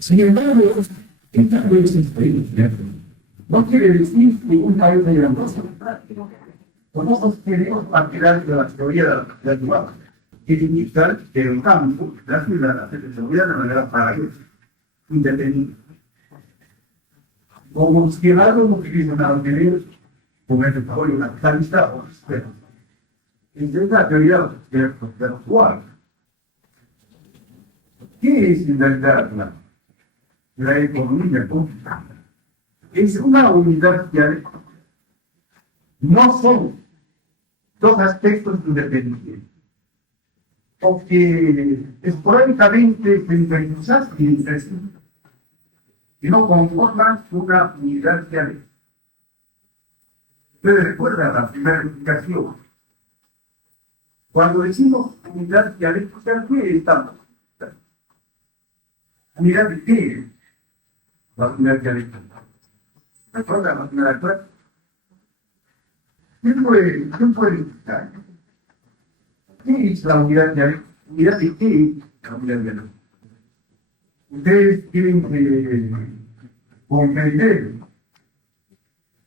Sin embargo, esta es experiencia no quiere decir que un país de gran cosa. Nosotros queremos partir de la teoría de la ciudad, que significa que el campo, la ciudad, se desarrolla de manera paralela, independiente. Como si algo no tuviese nada que ver con el desarrollo capitalista o externo. Entonces, la teoría de la cual, ¿qué es en realidad la economía pública? Es una unidad que no son dos aspectos independientes, o que esporádicamente se interpretan entre sí, y no conforman una unidad dialéctica. Ustedes recuerdan la primera explicación. Cuando decimos unidad dialéctica, ¿qué estamos? ¿Unidad de qué? La unidad dialéctica. ¿Recuerdan la primera clase? ¿Quién puede explicar? ¿Qué es la unidad dialéctica? ¿Unidad de qué es la unidad dialéctica? Ustedes tienen que comprender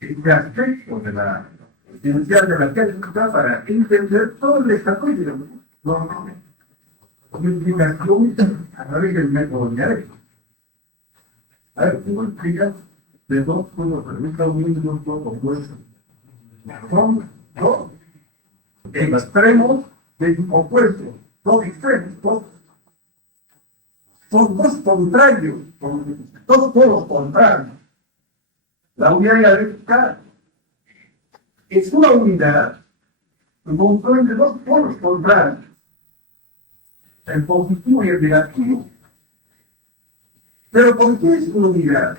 este aspecto de la esencial de la dialéctica para entender todo el desarrollo de la explicación a través del método dialéctico. A ver, ¿cómo explicar de dos cosas permita un mismo opuesto? Son dos extremos de opuestos, dos extremos, son dos contrarios, todos los contrarios. La unidad dialéctica es una unidad que comprende dos polos contrarios, el positivo y el negativo. Pero ¿por qué es una unidad?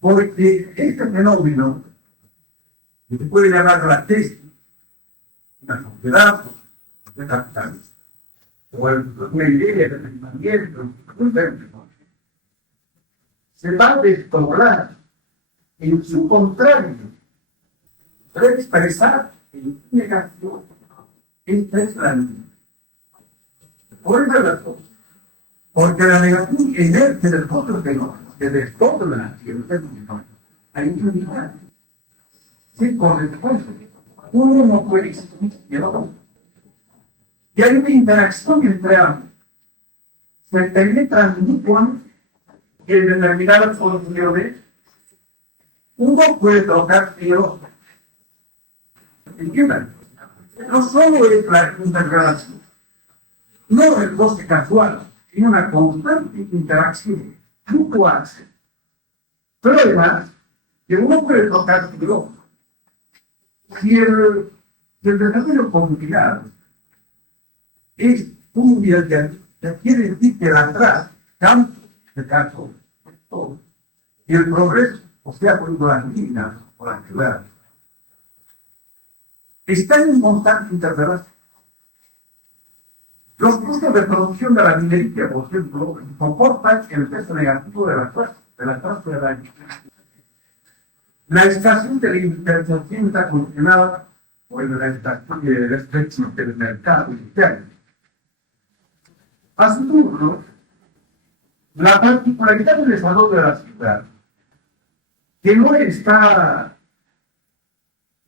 Porque este fenómeno, que se puede llamar la tesis, una sociedad, de capital, o una idea de pensamiento, se va a desdoblar en su contrario, para expresar en negación esta es la unidad. Por esa razón, porque la negación emerge del otro fenómeno, que desdobla el fenómeno. Hay una unidad. Sí, corresponde. Uno no puede existir y el otro. Y hay una interacción entre ambos. Se penetran mutuamente en determinadas condiciones. Uno puede tocar y el otro. ¿Entiendan? No solo es la interrelación, no es goce casual, sino una constante interacción mutual. Pero además, que uno puede tocar y el otro. Si el desarrollo combinado es un viaje, quiere decir que la atrás, campo de caso, todo. Y el progreso, o sea, por las minas o la ciudad, está en constante interrelación. Los costos de producción de la minería, por ejemplo, comportan el peso negativo de la clase de la minería. La estación de la industrialización está condicionada por la estación de restricción del mercado interno. A su turno, la particularidad del desarrollo de la ciudad, que no está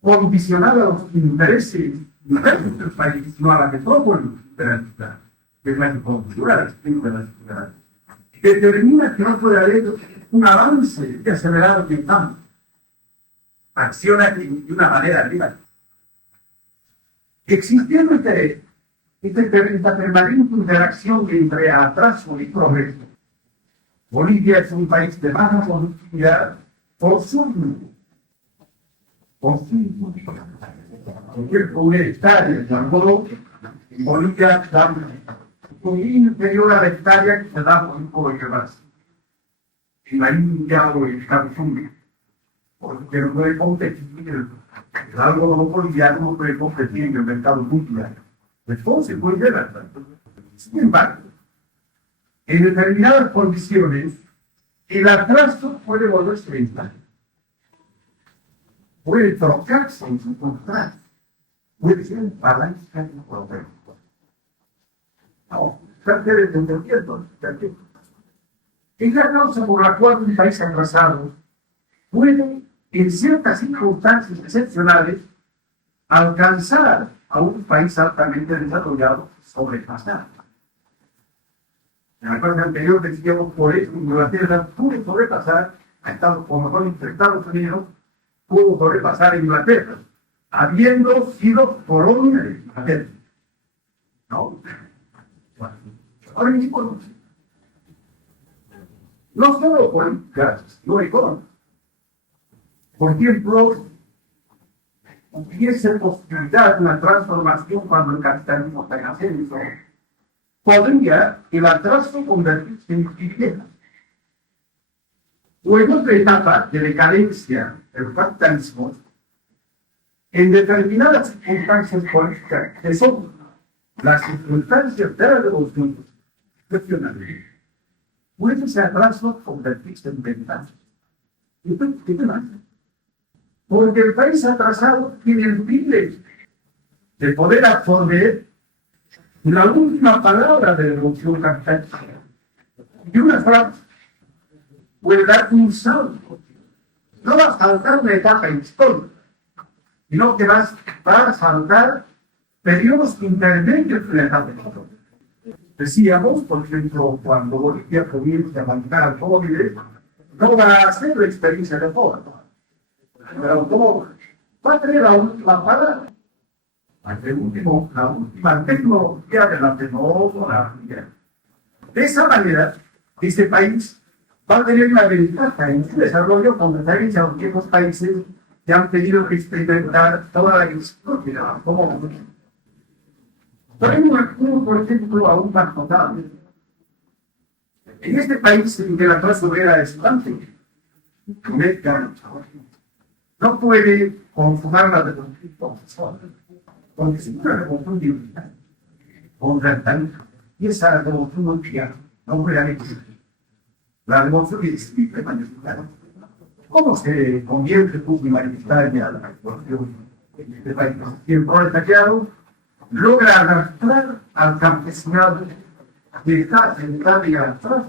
condicionada a los intereses internos del país, sino a la metrópoli de la ciudad, que es la que configura el espíritu de la ciudad, determina que no puede haber un avance acelerado en el campo. Acciona de una manera rival. Existiendo esta permanente interacción entre atraso y progreso, Bolivia es un país de baja productividad por su una hectárea de algodón. En Bolivia da un inferior a la hectárea que se da por un poco de más. En la India o en Estados Unidos. Porque no puede competir, el algodón boliviano no puede competir en el mercado mundial. Entonces puede llegar. Sin embargo, en determinadas condiciones, el atraso puede volverse ventaja. Puede trocarse en su contraste. Puede ser un balance de problema. Ahora, ustedes entendiendo, Es la causa por la cual un país atrasado puede, en ciertas circunstancias excepcionales, alcanzar a un país altamente desarrollado, sobrepasar. En la parte anterior decíamos por eso Inglaterra pudo sobrepasar a Estados Unidos, como mejor Estados Unidos pudo sobrepasar a Inglaterra, habiendo sido colonia de Inglaterra. ¿No? Ahora mismo no solo políticas, no económicas. Por ejemplo, hubiese posibilidad de una transformación cuando el capitalismo está en ascenso, podría el atraso convertirse en riqueza. O en otra etapa de decadencia del capitalismo, en determinadas circunstancias políticas, que son las circunstancias de la revolución excepcionales, puede ese atraso convertirse en ventaja. ¿Y qué más? Porque el país atrasado tiene el privilegio de poder absorber la última palabra de la revolución capitalista. Y una frase puede dar un salto. No va a saltar una etapa histórica, sino que va a saltar periodos intermedios en la etapa histórica. Decíamos, por ejemplo, cuando Bolivia comienza a bancar automóviles, no va a hacer la experiencia de Ford. El automóvil va a tener la última palabra. La última tecnología de la tecnología. De esa manera, este país va a tener una ventaja en su desarrollo con referencia a otros países que han tenido que experimentar toda la historia como tenemos, por ejemplo, a un más notable. En este país en que la clase obrera es bastante no puede consumar la revolución porque si una revolución divina contra tal y esa revolución no puede existir. La revolución existe manifestada. ¿Cómo se convierte y manifestada la revolución en este país? Y el proletariado logra arrastrar al campesinado que está sentado y atrás.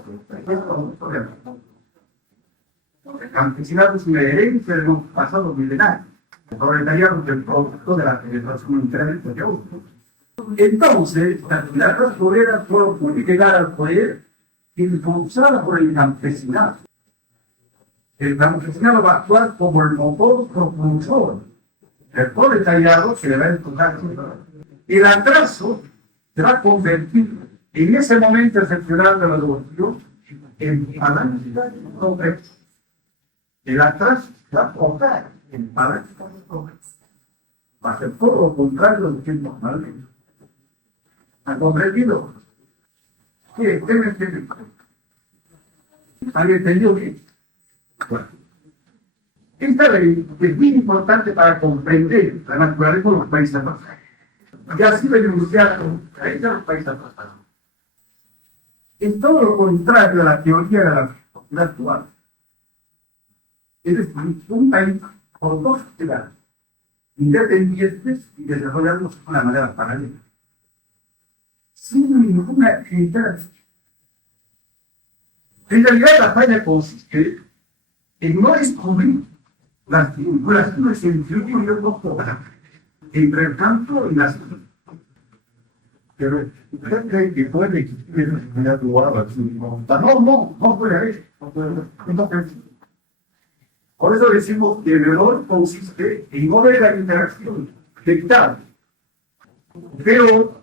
El campesinado es una herencia de los pasados milenarios. El proletariado es el producto de la penetración interna de otros. Entonces, la clase obrera puede llegar al poder impulsada por el campesinado. El campesinado va a actuar como el motor propulsor. El proletariado se le va a encontrar. El atraso se va a convertir en ese momento excepcional de la revolución en palanca de progreso. El atraso se va a colocar en palanca de progreso. Va a hacer todo lo contrario de lo que es normalmente. ¿Han comprendido? Sí, deben entender. ¿Han entendido bien? Bueno. Esta ley es muy importante para comprender la naturaleza de los países atrasados. Y así denunciar a los países atrasados. Es todo lo contrario a la teoría de la sociedad actual. Es decir, un país con dos sociedades independientes y desarrollados de una manera paralela, sin ninguna interés. En realidad, la falla consiste en no descubrir las vinculaciones entre uno y otro programa, entre el campo y la ciudad. Pero usted cree que puede existir una sociedad dual así. No puede haber. Entonces, por eso decimos que el error consiste en no ver la interacción detectable. Pero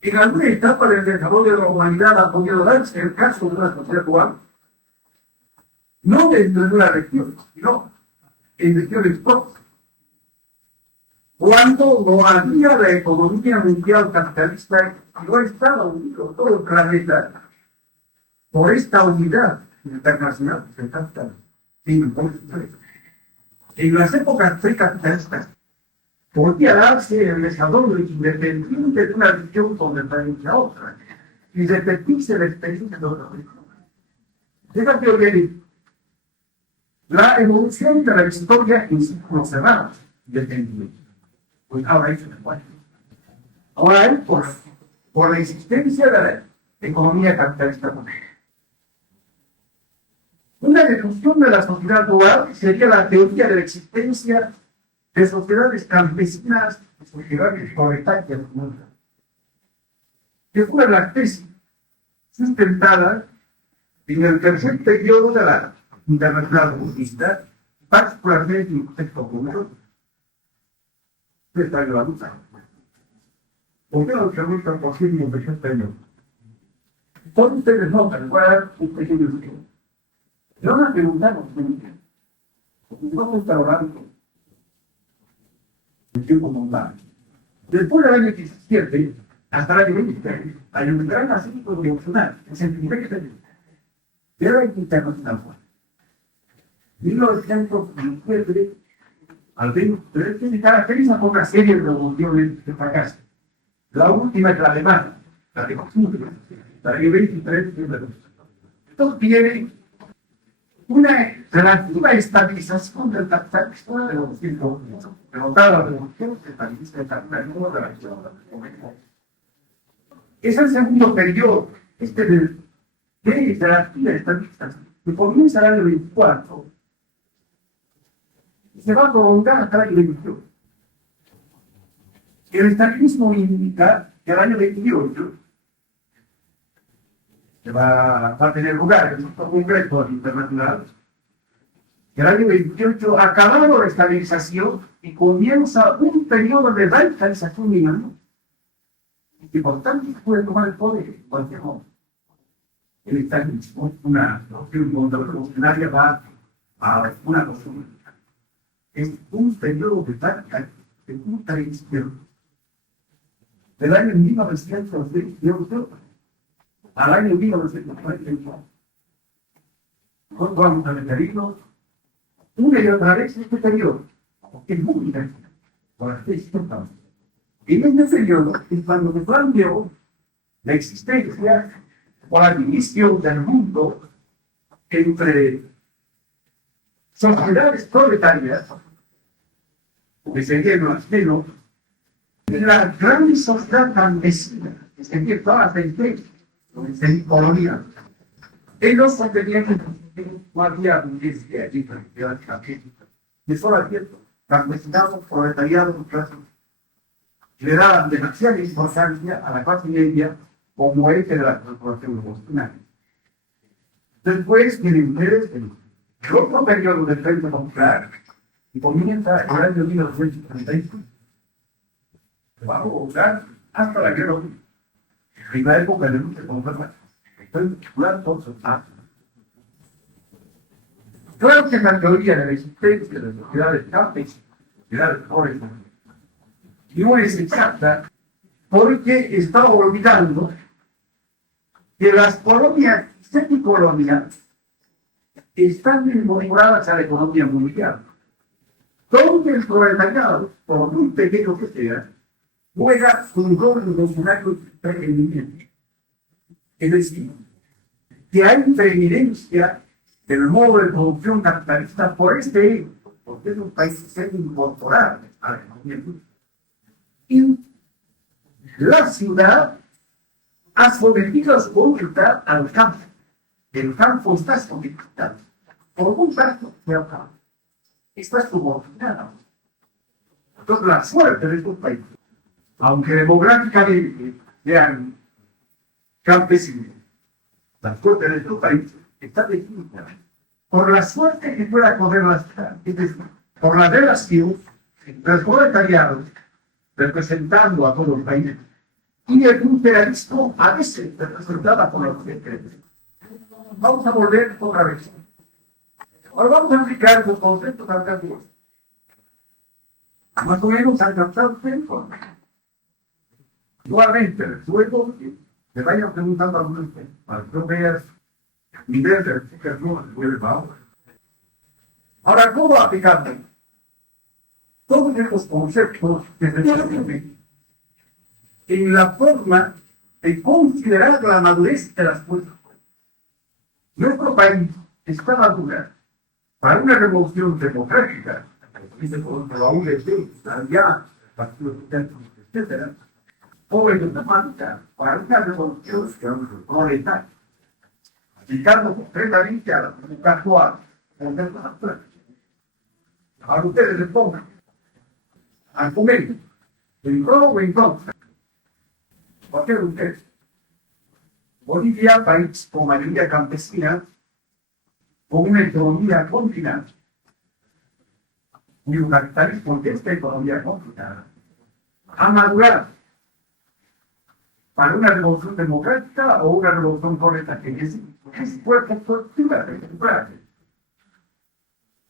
en alguna etapa del desarrollo de la humanidad ha podido darse el caso de una sociedad dual, no dentro de una región, sino en regiones propias. Cuando no había la economía mundial capitalista, no estaba unido todo el planeta por esta unidad internacional del capitalismo. En las épocas precapitalistas podía darse el desarrollo independiente de una región con referencia a otra y repetirse la experiencia de otra región. Esa teoría dice la evolución de la historia en círculos cerrados depende. Pues ahora es ahora es por la existencia de la economía capitalista. defunción de la sociedad dual sería la teoría de la existencia de sociedades campesinas y sociedades proletarias. Que fue la tesis sustentada en el tercer periodo de la internacional budista, particularmente en el texto común de esta lucha. ¿Por qué los preguntan por qué en el tercer periodo? Todos ustedes notan, voy a dar un pequeño ejemplo. Yo me preguntamos, vamos a estar hablando del tiempo mundial. Después del año 17, hasta el año 20, hay un gran asunto revolucionario, el sentimiento de la internacional. 1917 al 23 se caracteriza por una serie de revoluciones de fracaso. La última es la alemana, la de octubre, la de 23 de la. Esto tiene una relativa estabilización del capitalismo de los tiempos, pero la revolución se estabiliza el capitalismo de la región. Es el segundo periodo, de relativa estabilización, que comienza el año 24 y se va a prolongar hasta el año 21. El estalinismo indica que el año 28 que va a tener lugar en un congreso internacional. El año 28 ha acabado la estabilización y comienza un periodo de radicalización mínima. Y por tanto puede tomar el poder en cualquier momento. El estalinismo, una opción contrarrevolucionaria, va a una cosa. Es un periodo de radicalización del año 1928 al año 1941. Vamos a referirnos una y otra vez este periodo, es muy interesante, por las seis circunstancias. En este periodo es cuando se planteó la existencia o la división del mundo entre sociedades proletarias, que serían las menos, y la gran sociedad campesina, que sería todas las empresas colonial. Ellos no tenían no había burguesía allí, de solo abierto, campesinados, proletariados, clases, le daban demasiada importancia a la clase media como eje de la transformación revolucionaria. Después vienen ustedes el otro periodo del Frente Popular y comienza el año 1935. Va a volver hasta la guerra civil. En la época de lucha contra claro que la teoría de la existencia de las sociedades campesinas, sociedades pobres, no es exacta porque está olvidando que las colonias semicolonias están incorporadas a la economía mundial. Todo el proletariado, por muy pequeño que sea, juega un rol revolucionario de emprendimiento. Es decir, que hay preeminencia del modo de producción capitalista por porque es un país que se ha incorporado a la economía mundial. Y la ciudad ha sometido a su voluntad al campo. El campo está sometido por un gasto de campo. Está subordinado. Entonces, la suerte de estos países, aunque demográficamente sean campesinos, la suerte de estos países está definida por la suerte que pueda correr la ciudad, es decir, por la relación entre el proletariado representando a todos los países y el imperialismo a veces representada por los intereses. Vamos a volver otra vez. Ahora vamos a aplicar los conceptos alternativos. Más o menos alcanzado ustedes. Igualmente, luego que vayan preguntando a algunos para que yo vea el nivel de explicación muy elevado. Ahora, ¿cómo aplicarlo? Todos estos conceptos que se definen en la forma de considerar la madurez de las fuerzas. Nuestro país está madura para una revolución democrática, por la UDP, la Alianza, el Partido Social, etc., o en una marca para una revolución proletaria. aplicando concretamente a la comunidad actual. Ahora ustedes le pongan argumentos en pro o en contra. ¿Por qué ustedes? Bolivia, país con mayoría campesina, con una economía confinada y un capitalismo de esta economía confinada, ha madurado para una revolución democrática o una revolución proletaria, que es fuerte cultura democrática.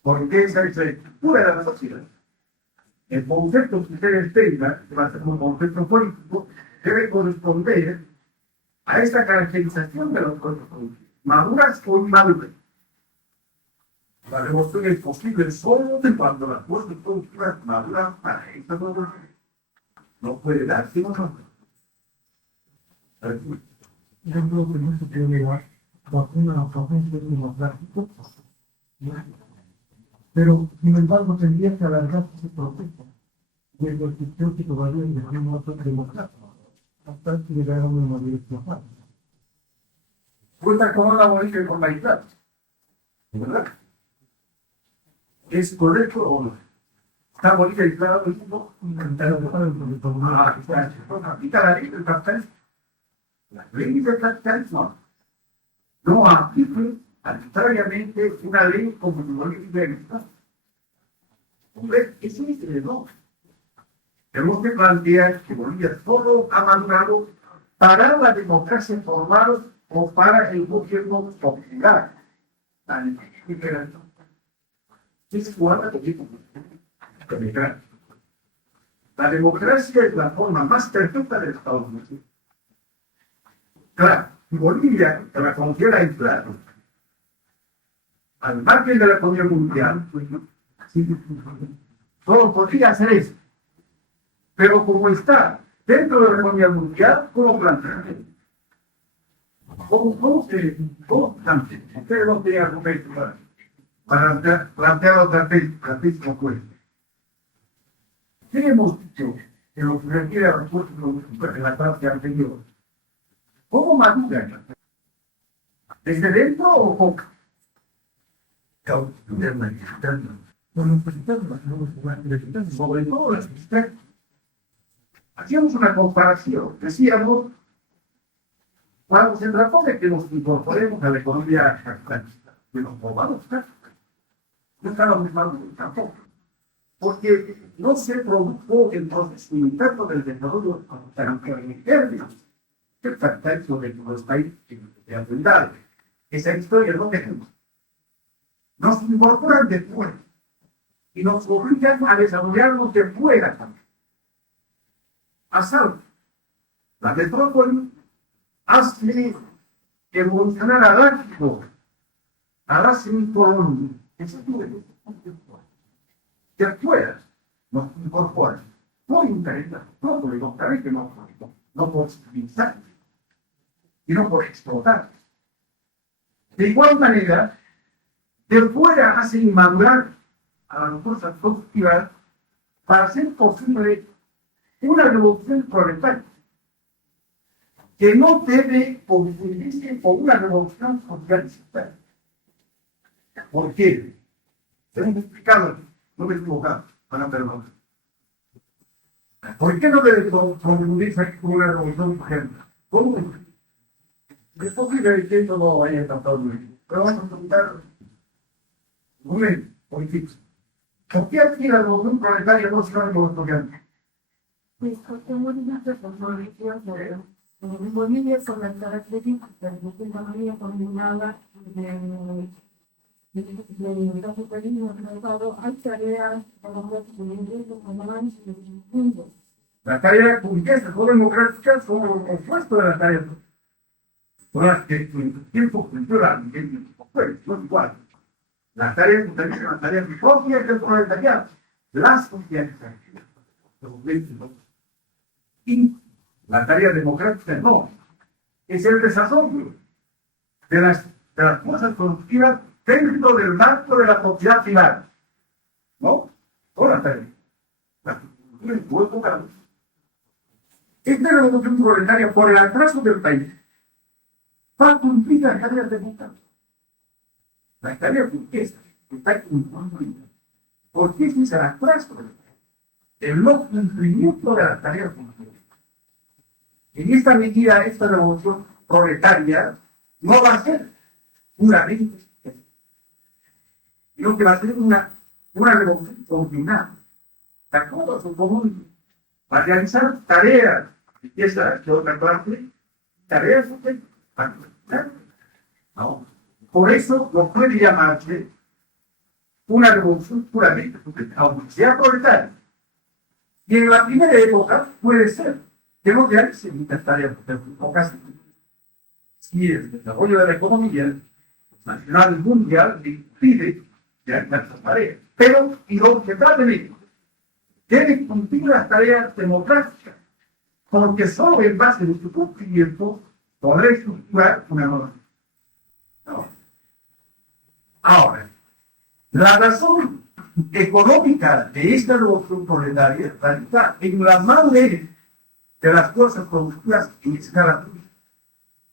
Porque esa es la estructura de la sociedad. El concepto que ustedes tengan, que va a ser un concepto político, debe corresponder a esta caracterización de los cuerpos políticos, maduras o inmaduras. La revolución es posible solo cuando las fuerzas políticas maduran para esta revolución. No puede darse nosotros. Yo creo que no se puede llevar bajo una potencia democrática, pero sin embargo tendría que alargarse ese proceso de evolución que todavía dejamos de democrática hasta que llegara a una madurez global. Cuenta con la abolición de formalidad. ¿Verdad? ¿Es correcto o no? ¿Está Bolivia aislada del mundo? ¿Aplica la ley del capitalismo? La ley del capitalismo no aplica arbitrariamente una ley como la ley de libertad. Hombre, eso es el no. Tenemos que plantear que Bolivia todo ha madurado para la democracia formal o para el gobierno popular. Es igual a la democracia es la forma más perfecta del Estado Unidos. Claro, Bolivia reconoció la inflación. Al margen de la economía mundial, solo podría hacer eso. Pero como está dentro de la economía mundial, ¿cómo plantea? ¿Cómo plantea? Ustedes no tienen argumentos para plantear otra vez como puede. ¿Qué hemos dicho en lo que refiere a los puestos en la clase anterior? ¿Cómo madura? ¿Desde dentro o poca? Sobre todo las externas. Hacíamos una comparación, decíamos, cuando se trató de que nos incorporemos a la economía capitalista, que nos movamos, no estábamos mal tampoco, porque no se produjo el proceso interno del desarrollo interno. El capitalismo de los países de habilidades. Esa historia no tenemos. Nos incorporan de fuera y nos obligan a desarrollarnos de fuera también. A salvo, la metrópoli hace evolucionar al Ártico, a la semicolonia. Eso es de afuera nos incorporan. No interesa, no por el contrario, que no por civilizar, sino por explotar. De igual manera, de fuera hacen madurar a las fuerzas productivas para hacer posible una revolución proletaria que no debe confundirse con una revolución socialista. ¿Por qué? Tenemos explicado, no me he equivocado, para perdonar. ¿Por qué no debe confundirse con una revolución socialista? ¿Cómo? Es posible que esto no vaya a tratar bien, pero vamos a preguntar un momento, políticos. ¿Por qué aquí la revolución proletaria no se va a revolucionar? Pues porque Bolivia se formó en Bolivia con las características de la economía combinada de capitalismo global, hay tareas para los mundo. Las tareas burguesas o democráticas son opuestos a las tareas con las que el tiempo cultural no igual. Las tareas son las tareas propias del proletariado, las socializaciones. Y la tarea democrática no, es el desarrollo de las fuerzas productivas dentro del marco de la sociedad civil. ¿No? Todas las tareas. Esta revolución proletaria por el atraso del país va a cumplir las tareas democráticas. Las tareas burguesas está cumpliendo. Porque ese es el atraso el no cumplimiento de las tareas burguesas. En esta medida, esta revolución proletaria no va a ser una revolución, sino que va a ser una revolución combinada. De acuerdo a su común, para realizar tareas de esa de otra clase, tareas particulares. ¿No? Por eso no puede llamarse una revolución puramente, aunque sea proletaria. Y en la primera época puede ser que no realice muchas tareas, pocas. Si el desarrollo de la economía nacional y mundial le impide realizar esas tareas. Pero, y lo que trata de ello, debe cumplir las tareas democráticas, porque solo en base de su cumplimiento podrá estructurar una nueva. No. Ahora, la razón económica de esta revolución proletaria está en la madurez de las fuerzas productivas en escala tuya.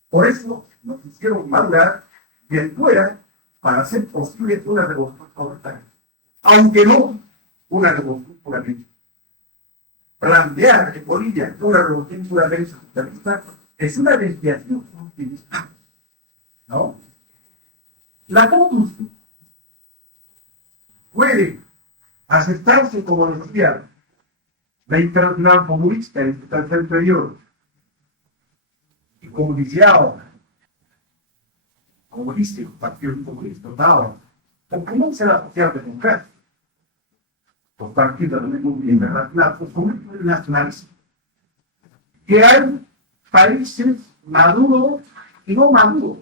Por eso nos hicieron madurar de fuera para hacer posible una revolución proletaria. Aunque no una revolución puramente. Plantear que Bolivia una revolución puramente socialista es una desviación. ¿No? La constitución puede aceptarse como decía la Internacional Comunista en este tercer periodo, y como decía ahora, comunista, el Partido Comunista, ahora, porque no será socialdemocrático, los partidos de la internacional, los comunistas nacionalistas, que hay países maduros y no maduros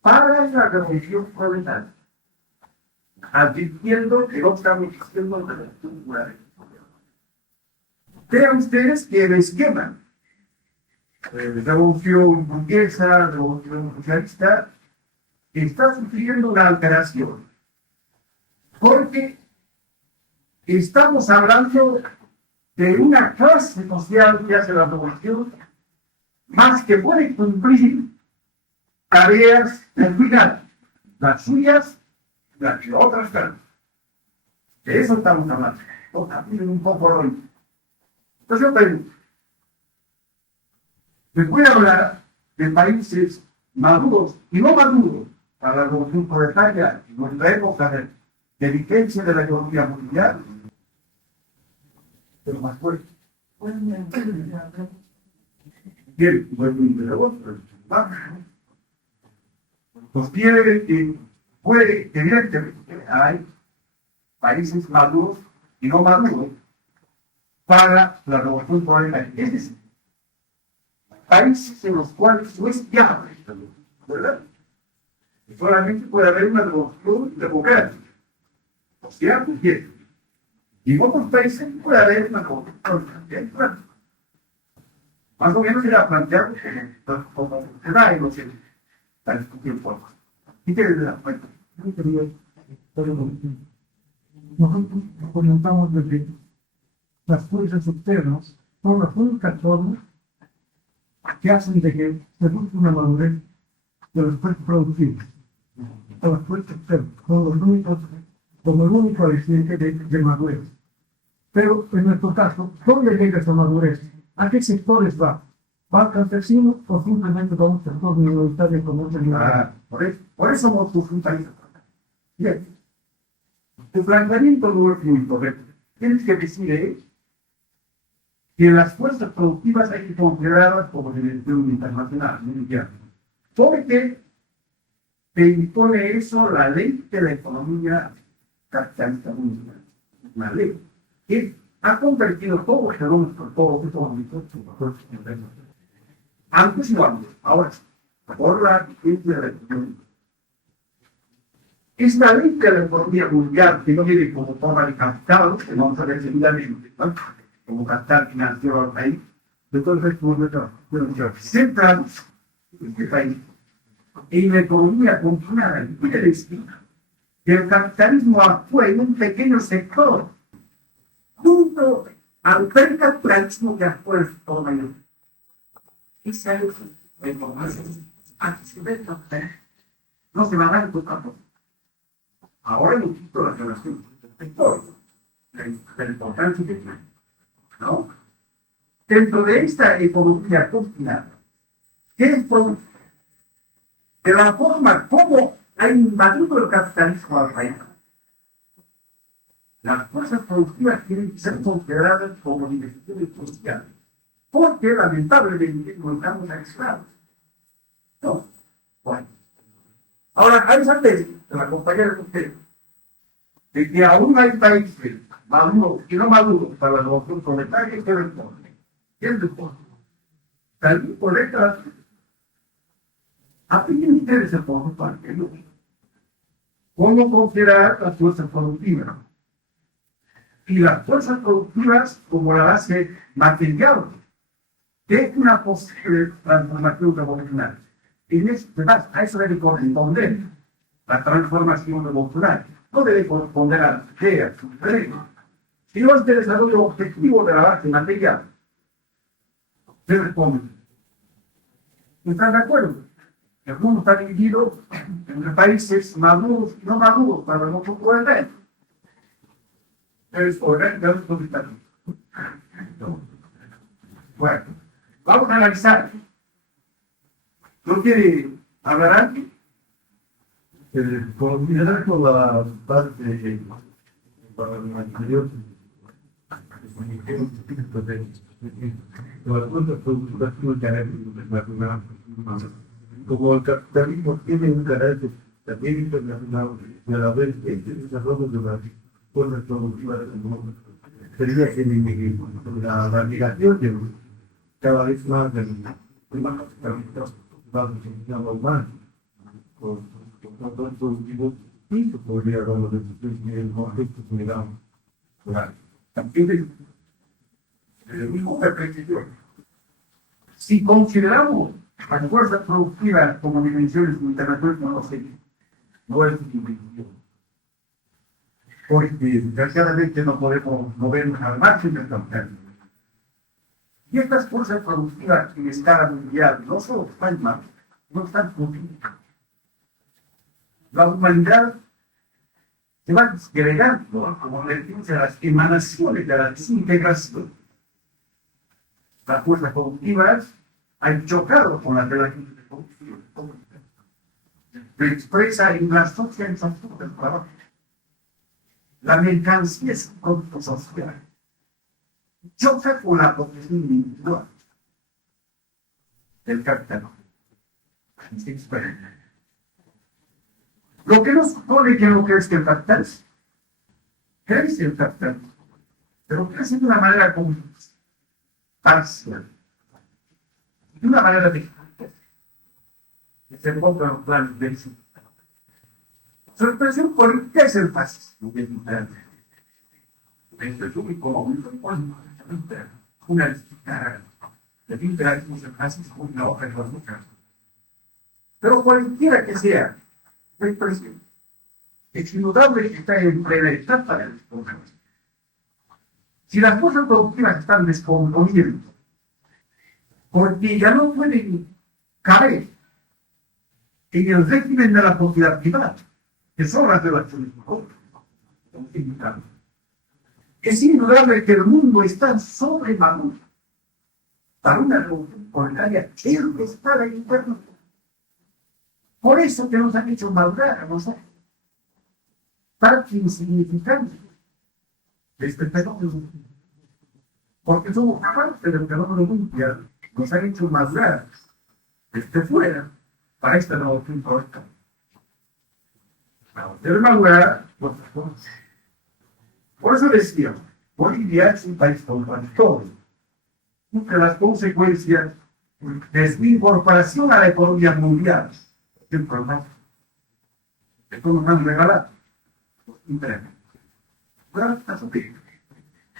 para la revolución proletaria, advirtiendo que no estamos diciendo la revolución proletaria. Vean ustedes que el esquema revolución burguesa, revolución socialista, está sufriendo una alteración. Porque estamos hablando de una clase social que hace la revolución, más que puede cumplir tareas terminadas, las suyas, las de otras clases. De eso estamos hablando. También un poco lo mismo. Entonces yo pregunto, les voy a hablar de países maduros y no maduros para la revolución proletaria en nuestra época de vigencia de la economía mundial, pero más fuerte. Bien, sostiene que puede, evidentemente, hay países maduros y no maduros para la revolución proletaria. Es decir, países en los cuales no es viable, ¿verdad? Y solamente puede haber una revolución democrática, o sea, bien. Y en otros países puede haber una revolución proletaria. Más o menos era planteado como se da en los para discutir formas. ¿Y qué le da cuenta? Nosotros comentamos de que las fuerzas externas son las únicas formas que hacen de que se busque una madurez de los fuerzas productivas. A las fuerzas externas son los únicos, como el único aliciente de madurez. Pero en nuestro caso, ¿dónde llega esa madurez? ¿A qué sectores va? ¿Va al campesino o simplemente va a un sector minoritario como es el por eso no tu fundamento. Bien. Tu planteamiento no es muy correcto. Tienes que decir que las fuerzas productivas hay que considerarlas como dimensión internacional, mundial. Porque te impone eso la ley de la economía capitalista mundial. Una ley que ha convertido todos los fenómenos por todos estos ámbitos en antes no antes, ahora sí, por la vigencia de la economía. Esta ley de la economía mundial, que no viene como forma de capital, que vamos a ver seguidamente, ¿no? Como capital financiero al país, entonces, central en este país, en la economía continuada, quiere decir que el capitalismo actúa en un pequeño sector, junto al capitalismo que actúa en el sector mayor. Esa es la economía. antecedentes, no se va a dar cuenta. Ahora hemos visto la relación con el sector, la importancia que tiene, ¿no? Dentro de esta economía combinada, ¿qué es productivo? De la forma como ha invadido el capitalismo al país, las fuerzas productivas tienen que ser consideradas como dimensiones sociales, porque lamentablemente no estamos aislados. No. Bueno. Ahora, hay esa tesis de la compañera de ustedes, de que aún hay países maduros y no maduros para la revolución proletaria que responden. ¿Quién responde? También por letras. ¿A qué ustedes se ponen parte? ¿Cómo considerar las fuerzas productivas? Y las fuerzas productivas como la base material de una posible transformación revolucionaria. En a eso debe corresponder la transformación revolucionaria. No debe corresponder a las ideas, sino es el desarrollo objetivo de la base material. Se responde. ¿Están de acuerdo? El mundo está dividido entre países maduros y no maduros para nuestro poder. Bueno, vamos a analizar. ¿No quiere hablar alguien? Por mirar por la parte para el anterior, las fuerzas productivas tienen carácter internacional. Como el capitalismo tiene un carácter también internacional, y a la vez el desarrollo de las fuerzas productivas del mundo sería que la radicación de cada vez más del capitalismo va a más con todo el productivo y se podría hablar de conflictos similares. También el mismo perspectiva. Si consideramos las fuerzas productivas como dimensiones internacionales, no es dimensión. Porque desgraciadamente no podemos movernos al máximo del capitalismo. Y estas fuerzas productivas en escala mundial no solo están mal, no están funcionando. La humanidad se va disgregando, como decimos, a las emanaciones de la desintegración. Las fuerzas productivas han chocado con las relaciones de producción. Se expresa en la socialización del trabajo. La mercancía es un producto social. Choca con la producción individual del capital. Se expresa. Lo que no supone que no crezca el capital. Crece el capital. Pero crece de una manera como parcial. De una manera diferente. Que se encuentra en los planos de eso. Su expresión política es el fascismo. Desde el único una disputa de imperialismo del fascismo y la hoja de las mujeres. Pero cualquiera que sea la expresión, es indudable que está en plena etapa de descomposición. Si las fuerzas productivas están descomponiendo, porque ya no pueden caber en el régimen de la propiedad privada, que son las relaciones públicas. Es indudable que el mundo está sobremaduro para una revolución monetaria que está de interno. Por eso que nos han hecho madurar a nosotros. Parte insignificante de este fenómeno. Porque somos parte del fenómeno mundial. Nos han hecho madurar desde fuera para esta revolución monetaria. Debe madurar por eso decía, Bolivia es un país contradictorio. Entre las consecuencias de su incorporación a la economía mundial. Esto nos han regalado.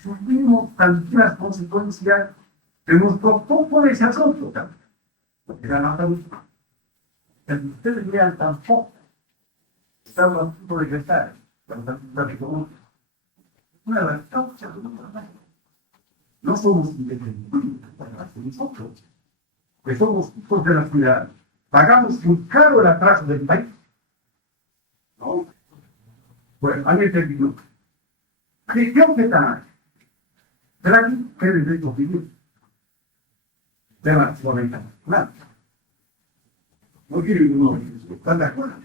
Sufrimos tantas consecuencias de nuestro poco desarrollo. Era la salud. El ustedes vean tampoco. Estamos a punto de gestar. Una de las causas no somos independientes para nosotros, que somos hijos de la ciudad, pagamos muy caro el atraso del país. ¿No? Pues, han entendido. ¿Qué objetan? Draghi è il diritto civile della sovranità nazionale. Non quiero uno están de acuerdo.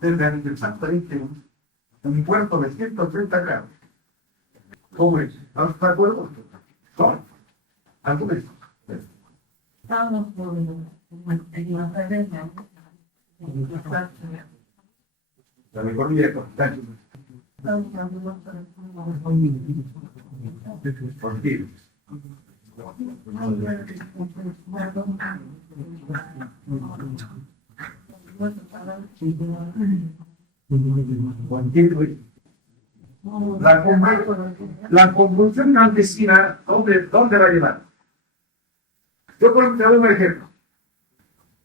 Desde exactamente un puerto de 130 grados. ¿Cómo es? ¿Estás de acuerdo? Son. Algunos. Estamos en la academia. La mejor vida por ti. La convulsión clandestina, ¿dónde la llevan? Yo por ejemplo, te doy un ejemplo.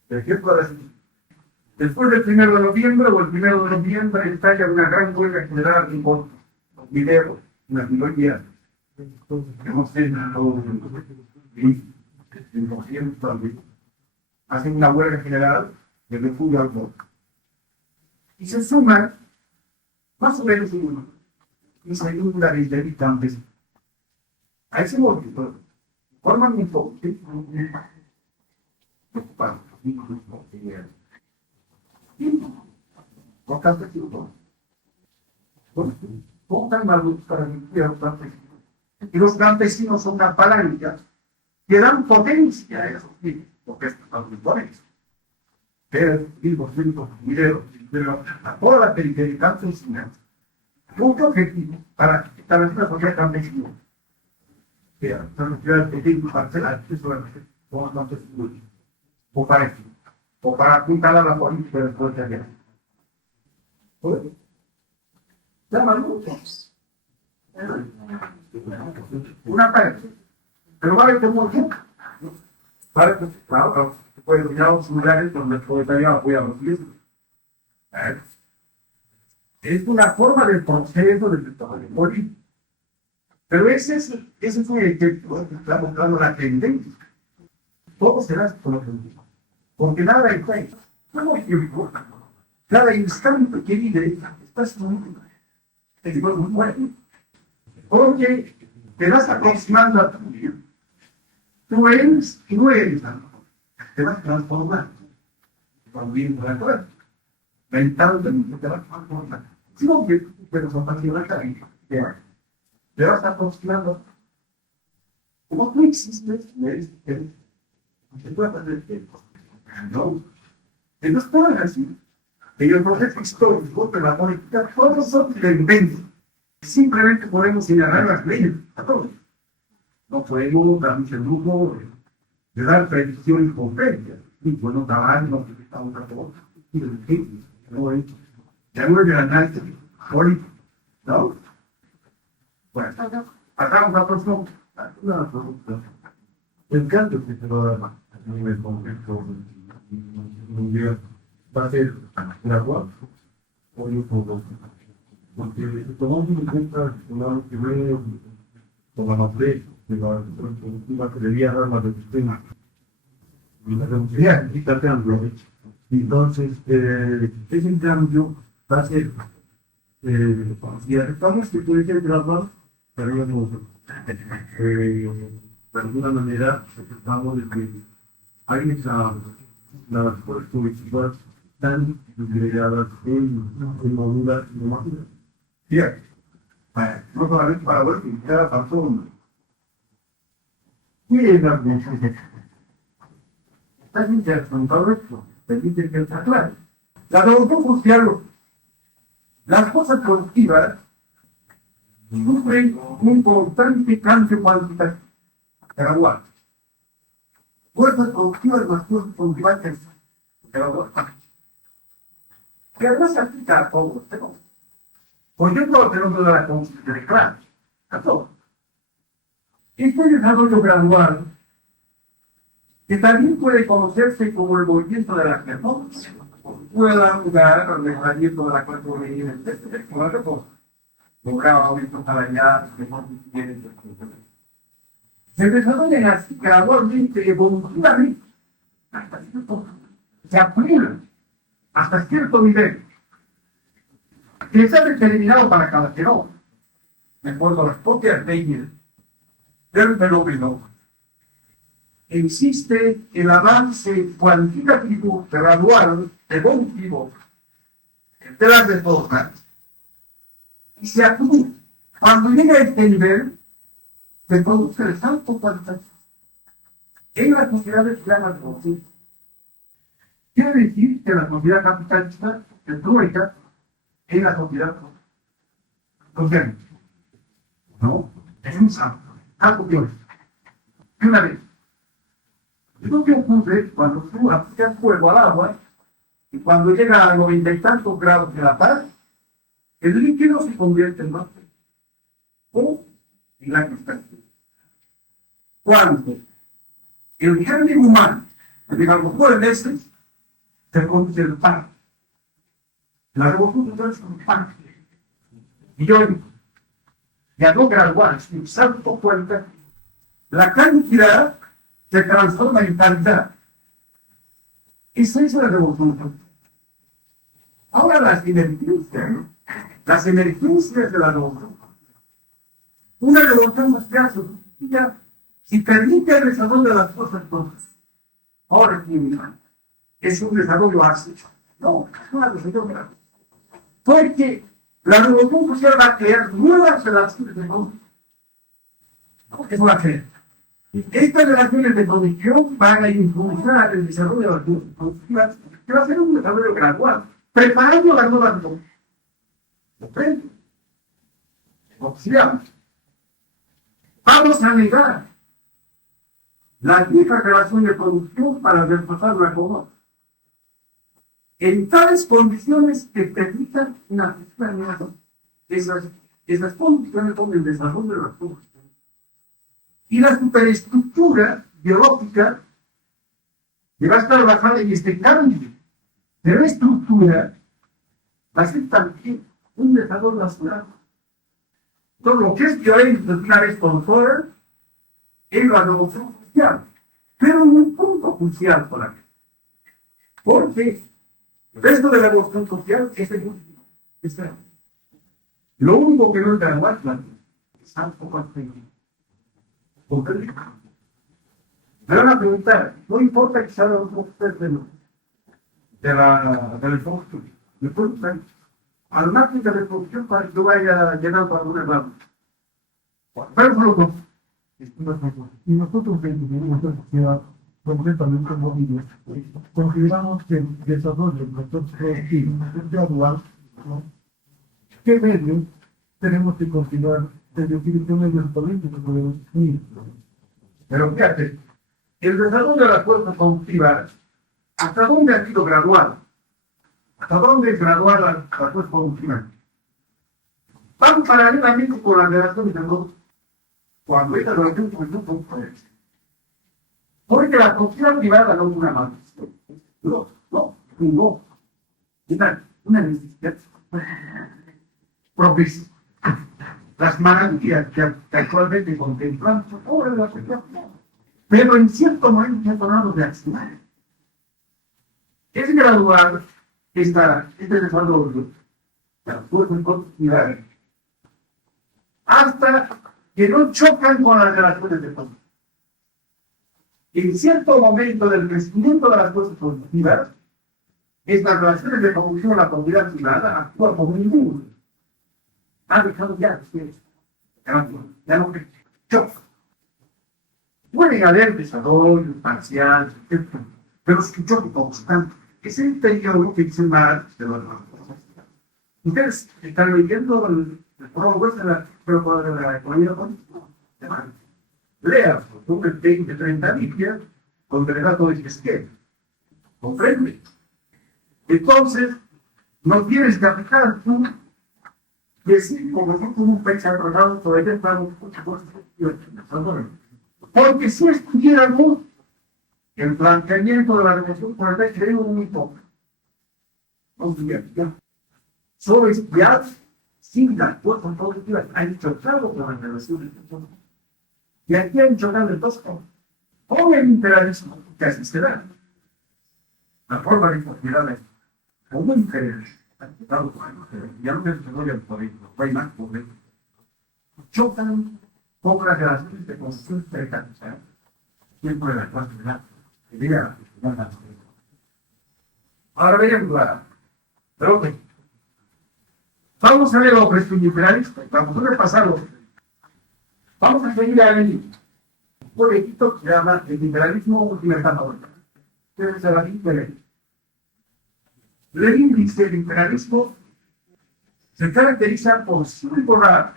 El ejemplo de después del 1 de noviembre o el 1 de noviembre estalla una gran huelga general en video, una minoría. No sé, en 200 también. Hacen una huelga general de refugio al voto. Y se suman más o menos una segunda de habitantes a ese movimiento. Forman un poco. Pongan la luz para limpiar los campesinos. Y los campesinos son una palanca que dan potencia a esos niños, porque están muy potentes. Pero, mineros, a toda la periferia campesina, un objetivo para establecer una sociedad campesina. Que son las ciudades pequeñas parcelas, que solamente son campesinos. O para apuntar a la política de fuerza de guerra. Llaman muchos. Una parte. Pero vale como yo. Vale, claro, puede dominar los lugares donde el proletariado apoya a los mismos. Es una forma del proceso del desarrollo político. Pero ese es el que está mostrando la tendencia. Todo será por lo que digo. Porque nada está ahí. No es que importa. Cada instante que vive está sumando. Es muy bueno. Porque te vas aproximando a tu vida. Tú eres y no eres. Te vas transformando. También de acuerdo. Mentalmente te vas transformando. Si no, pero son partidas de te vas aproximando. Como tú existes, se puede hacer tiempo. No. Entonces, pueden decir que el proceso histórico de la política, todos son de invento. Simplemente podemos señalar las leyes a todos. No podemos darnos el lujo de dar predicciones concretas. Y bueno, trabajando, estamos a todos. No es. Ya no es de análisis político. ¿No? Bueno, pasamos a la próxima. El cambio que se va a dar a nivel concreto mundial va a ser gradual o uniforme. Porque si tomamos en cuenta lo que veo como la fe de la productiva que debía dar la resistencia y la revolución está creando. Entonces, ese cambio va a ser, si aceptamos que puede ser gradual, pero yo no de alguna manera aceptamos de que hay las fuerzas políticas tan delegadas en modular y no máquinas. Bien. No solamente para ver que cada persona. Miren la mensaje. Está interpretado esto. Permite que está claro. La revolución social, las cosas productivas, sufren un importante cambio cuantitativo. Gradual. Fuerzas productivas más fuerzas productivas gradual. Que además se aplica a todos los temas. Por ejemplo, el fenómeno de la constitución de clase. A todos. Este desarrollo gradual, que también puede conocerse como el movimiento de las personas, puede dar lugar al mejoramiento de la clase femenina, etc. Como otra cosa. Lograba aumento salarial, mejor vivienda, etc. Se desarrollan así gradualmente, evolutivamente, hasta cierto punto. se acumulan hasta cierto nivel que está determinado para cada fenómeno, de acuerdo a las propias leyes del fenómeno. Existe el avance cuantitativo gradual, evolutivo, de las reformas, y se acumula. Cuando llega a este nivel, se produce el salto cualitativo. En las sociedades se llama revolución. Quiere decir que la sociedad capitalista es única en la sociedad social. ¿No? Es un salto. Algo peor. Y una vez. Lo que ocurre cuando tú aplicas fuego al agua y cuando llega a 90 y tantos grados de la paz, el líquido se convierte en vapor o en la cristalización. Cuando el germen humano, digamos por el este, se convierte en pan. La revolución es un pan. Y yo ya no gradual, sin salto fuerte, la cantidad se transforma en calidad. Esa es la revolución. Ahora las emergencias de la revolución. Una revolución más social, si permite el desarrollo de las cosas todas. Ahora es un desarrollo así. No, es una desarrollo. Porque la revolución social va a crear nuevas relaciones de mundo. Es una fe. Estas relaciones de producción van a impulsar el desarrollo de las cosas productivas, que va a ser un desarrollo gradual, preparando las nuevas cosas. ¿Comprende? Observamos. Vamos a negar la vieja relación de producción para desplazar la económica. En tales condiciones que permitan una fiscalidad, esas condiciones son el desarrollo de las cosas. Y la superestructura biológica que va a estar basada en este cambio de la estructura va a ser también un desarrollo natural. Todo lo que es violento una vez con todas es la revolución social, pero en un punto crucial por aquí. Porque el resto de la revolución social es el último. Lo único que no es gradual es algo contenido. Me van a preguntar, no importa que salga un poco de la revolución. Me preguntan, al margen de la revolución para que yo vaya llenando alguna rama. Pero solo dos. Y nosotros vivimos en una sociedad completamente móvil. Consideramos que el desarrollo del sector productivo es gradual, ¿no? ¿Qué medios tenemos que continuar? Es decir, ¿qué medios políticos podemos ir? Pero fíjate, el desarrollo de la fuerza productiva, ¿hasta dónde ha sido gradual? ¿Hasta dónde es gradual la fuerza productiva? Van paralelamente con las relaciones de los. Cuando esta relación son fuertes. Porque la propiedad privada no es una maldición. No. Es una necesidad progresiva. Las maravillas que actualmente contemplamos son obras de la sociedad. Pero en cierto momento se ha tornado reaccionario. Es gradual este desarrollo de las fuerzas productivas hasta que no chocan con las relaciones de poder. En cierto momento del crecimiento de las fuerzas productivas, estas relaciones de producción, la propiedad privada actúa como ninguno. Ha dejado ya no choca. Pueden haber desarrollos parciales, pero es un choque constante. Es el periodo que dice Marx de las cosas. Ustedes están leyendo el progreso de la economía política. Lea, sobre 20, 30 líneas, con el dato de Esquema. ¿Comprende? Entonces, no tienes que aplicar tú, decir como si tú un pensamiento sobre el plano, porque si estudiáramos el planteamiento de la revolución por el rey, creemos muy poco. Solo estudiar sin las fuerzas productivas han chocado con las relaciones de todo. Y aquí han chocado el dos con el imperialismo que así se da. la forma de propiedades como interés, ya no es solo el poder, no hay más poder, chocan con las relaciones de construcción cercanas, siempre la clase de la idea. Ahora veamos pero que vamos a ver los presbiteralistas, vamos a repasarlo. Vamos a seguir a Lenin. Un proyecto que se llama el liberalismo libertador. Debe ser así de Lenin. Lenin dice que el liberalismo se caracteriza por su libertad,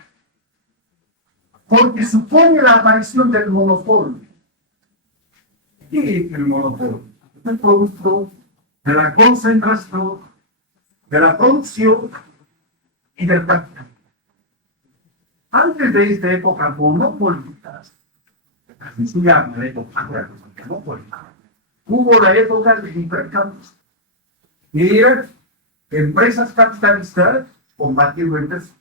porque supone la aparición del monopolio. ¿Qué es el monopolio? Es el producto de la concentración, de la producción y del capital. Antes de esta época monopolística, así se llama la época monopolística, hubo la época de intercambios. Y eran empresas capitalistas combatiendo entre sí.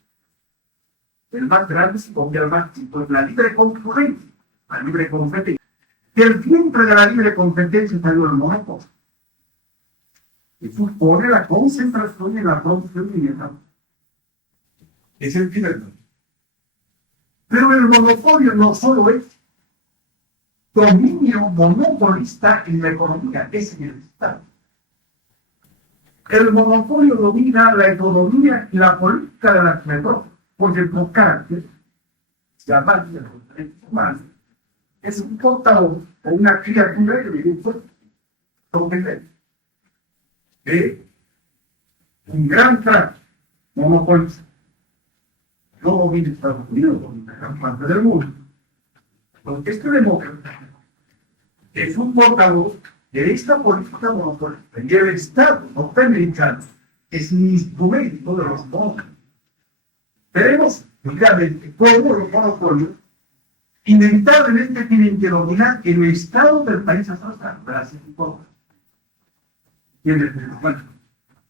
El más grande se copia al más chico, la libre concurrencia, la libre competencia. Del vientre de la libre competencia salió el monopolio. Y supone la concentración en la producción y el campo. Es el primer. Pero el monopolio no solo es dominio monopolista en la economía, es en el Estado. El monopolio domina la economía y la política de las metrópolis, porque el COCAR, llamado de los derechos humanos, es un portador o una criatura que vive fuerte, un gran trato monopolista. No domina Estados Unidos, domina gran parte del mundo. Porque este demócrata es un portador de esta política monopolista. Y el Estado norteamericano es un instrumento de los monopolios. Veremos, claramente, cómo los monopolios inevitablemente tienen que dominar el Estado del país asaltado. Brasil y Cuba. Bueno,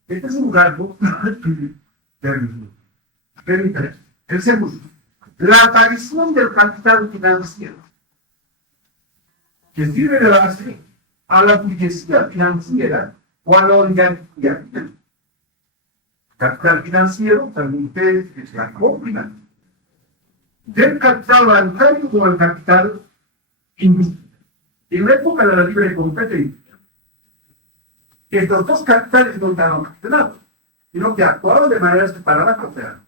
este es un rasgo del interés. El segundo, la aparición del capital financiero, que sirve de base a la burguesía financiera o a la oligarquía. Capital financiero también es la copia del capital bancario o el capital industrial. En la época de la libre competencia, estos dos capitales no estaban relacionados, sino que actuaban de manera separada para operar.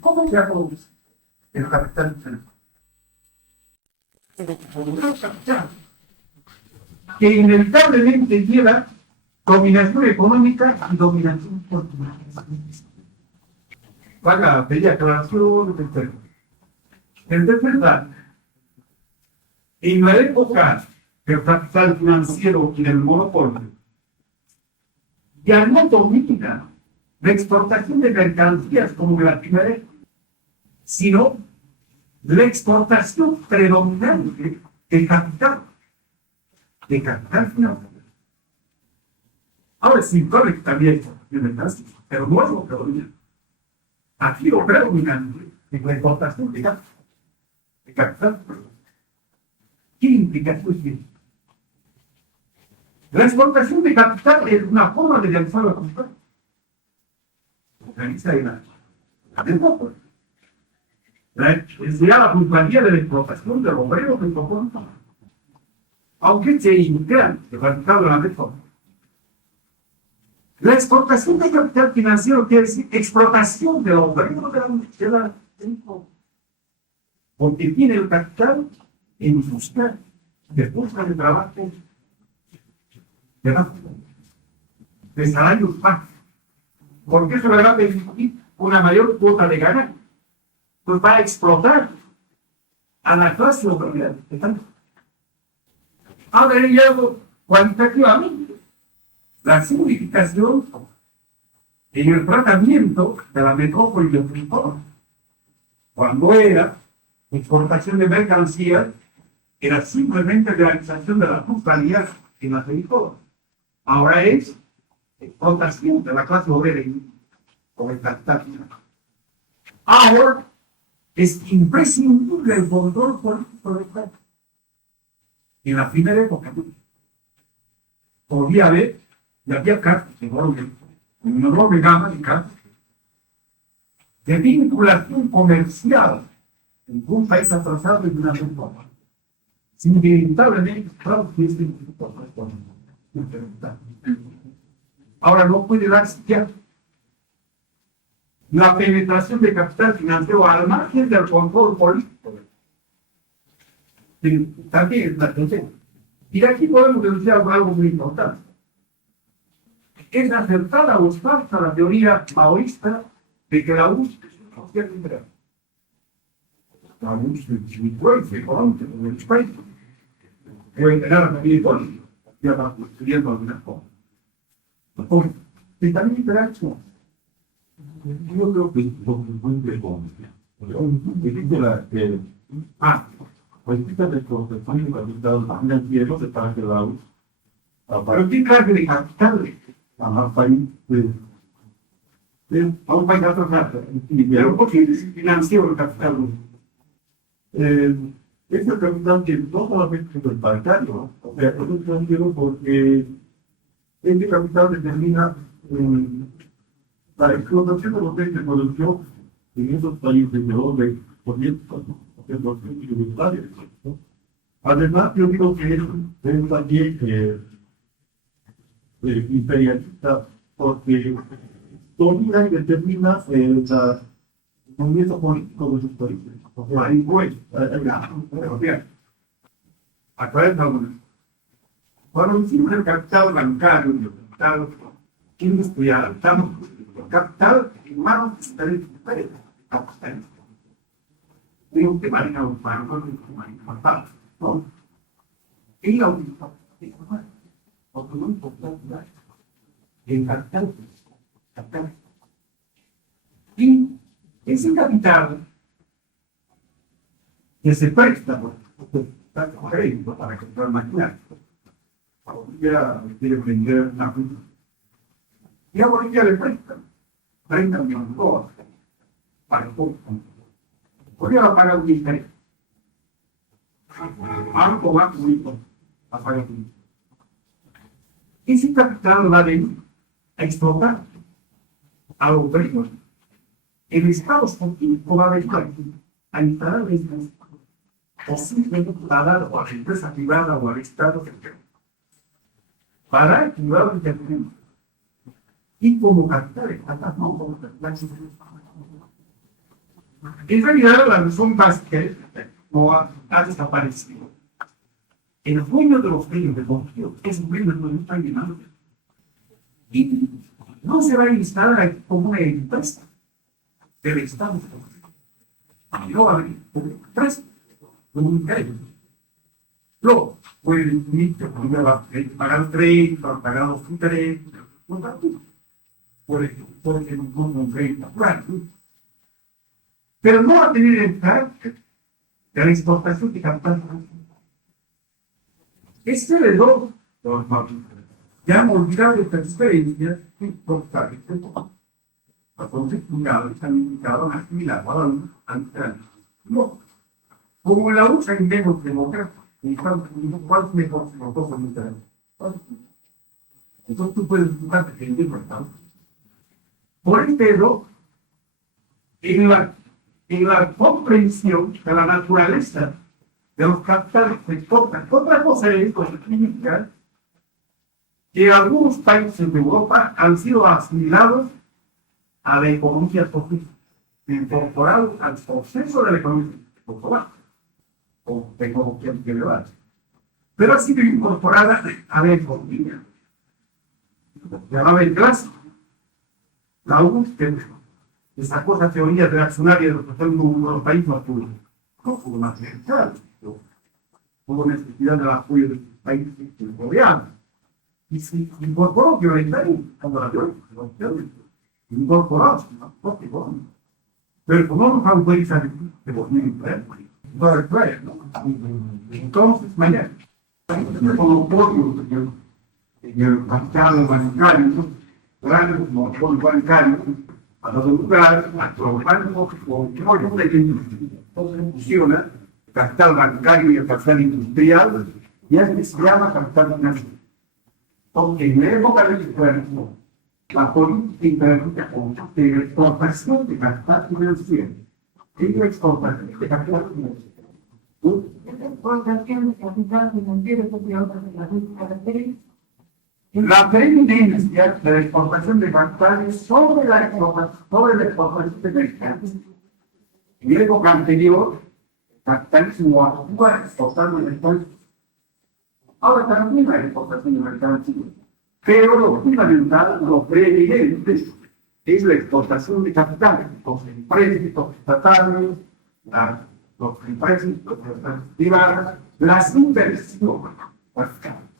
¿Cómo se llama el capital financiero? Que inevitablemente lleva dominación económica y dominación política. Vaga, bella aclaración, etc. En verdad, en la época del capital financiero y del monopolio, ya no domina la exportación de mercancías como la primera época, sino la exportación predominante de capital financiero. Ahora sí, correcto también, pero no es lo que domina. Aquí lo predominante es la exportación de capital. ¿Qué implica esto? La exportación de capital es una forma de realizar la capital. Organiza ahí la sería la plusvalía de la explotación de los obreros del conjunto. Aunque se integra el capital de la mejor. La exportación de capital financiero quiere decir explotación de los obreros de la porque tiene el capital en busca de fuerza de trabajo de salarios bajos. Porque eso le va a permitir una mayor cuota de ganar. Pues va a explotar a la clase obrera. Ha llegado cualitativamente la significación en el tratamiento de la metrópoli del territorio. Cuando era exportación de mercancías, era simplemente realización de la plusvalía en la territorio. Ahora es exportación de la clase obrera con el capital. Ahora es imprescindible el control político del país. En la primera época, podía haber, y había casos en enorme gama de casos, de vinculación comercial en un país atrasado y una reforma. Sin que inevitablemente, claro, que este tipo de reforma. Ahora no puede darse ya la penetración de capital financiero al margen del control político. También es la atención. Y de aquí podemos deducir algo muy importante. Es acertada o falsa la teoría maoísta de que la URSS es una sociedad liberal. La URSS es muy fuerte, económica, en el país. Puede tener la medida política, ya va construyendo algunas cosas. Y también liberal es Yo creo que es muy frecuente. Política de protección y capital financiero de parte de la URSS. pero ¿qué clase de capital? A un país A un país atrasado. Pero porque es financiero el capital. es el capital que no solamente es el bancario, o sea, es un financiero porque este capital determina la explotación de los bienes de producción en esos países de orden tributarios. Además, yo digo que es también imperialista porque domina y determina el movimiento político de sus países. O sea, Ahí voy. Acuérdense, cuando hicimos el capital bancario y el capital industrial, estamos el capital en manos de diferentes capitales. Digo que van a los bancos y van a matar, ¿no? Y la única, porque no importa el capital. Y ese capital que se presta por crédito para comprar maquinaria. A Bolivia quiere vender una fruta. Y a Bolivia le prestan 30 millones de dólares para el poco. Bolivia va a pagar un interés. Algo más bonito va a pagar un interés. Ese capital va a venir a explotar a los ricos. El Estado va a venir a instalar estas posiblemente para dar o a la empresa privada o al Estado para activar el interés. Y como capital estatal, no como capital. En realidad, la razón básica no ha desaparecido. El dueño de los bienes de conflicto es un dueño de los bienes. Y no se va a instalar como una empresa del Estado. No va a haber una empresa como un crédito. Luego, puede definir que va a pagar el crédito, va a pagar los intereses, no está todo. Puede ser un crédito natural. Pero no va a tener el carácter de la exportación de capital. Este heredó, ya hemos olvidado esta experiencia importante. Entonces, están indicados a asimilar no. Como la usa en menos democracia, ¿cuál es mejor que nosotros en interés? Entonces tú puedes buscar defenderlo, ¿no? Por eso, en la comprensión de la naturaleza de los capitales se exportan. Otra cosa es significa que algunos países de Europa han sido asimilados a la economía social, incorporados al proceso de la economía global o de economía global, pero ha sido incorporada a la economía. Llamaba el clásico. La URSS sacó esa teoría reaccionaria de los países más puros. No hubo más necesidad. Hubo necesidad del apoyo de los países que lo rodeaban. Y se incorporó violentamente cuando la violencia incorporó, ¿no? Pero como no nos autoriza de volver entonces, mañana, monopolio en el capital bancario, grandes monopolios bancarios, a los lugares, a los bancos, entonces funciona el capital bancario y el capital industrial, y es que se llama capital financiero. Porque en la época del liberalismo, la política imperativa consiste en la exportación de capital financiero y la exportación de capital financiero. Exportación de capital financiero es otra de las características. La tendencia de la exportación de capitales sobre la exportación de mercados. En la época anterior, el capitalismo actúa exportando mercados. Ahora también hay exportación de mercados. Pero lo fundamental, lo preeminente, es la exportación de capitales, los empréstitos estatales, los empréstitos privados, las inversiones fiscales.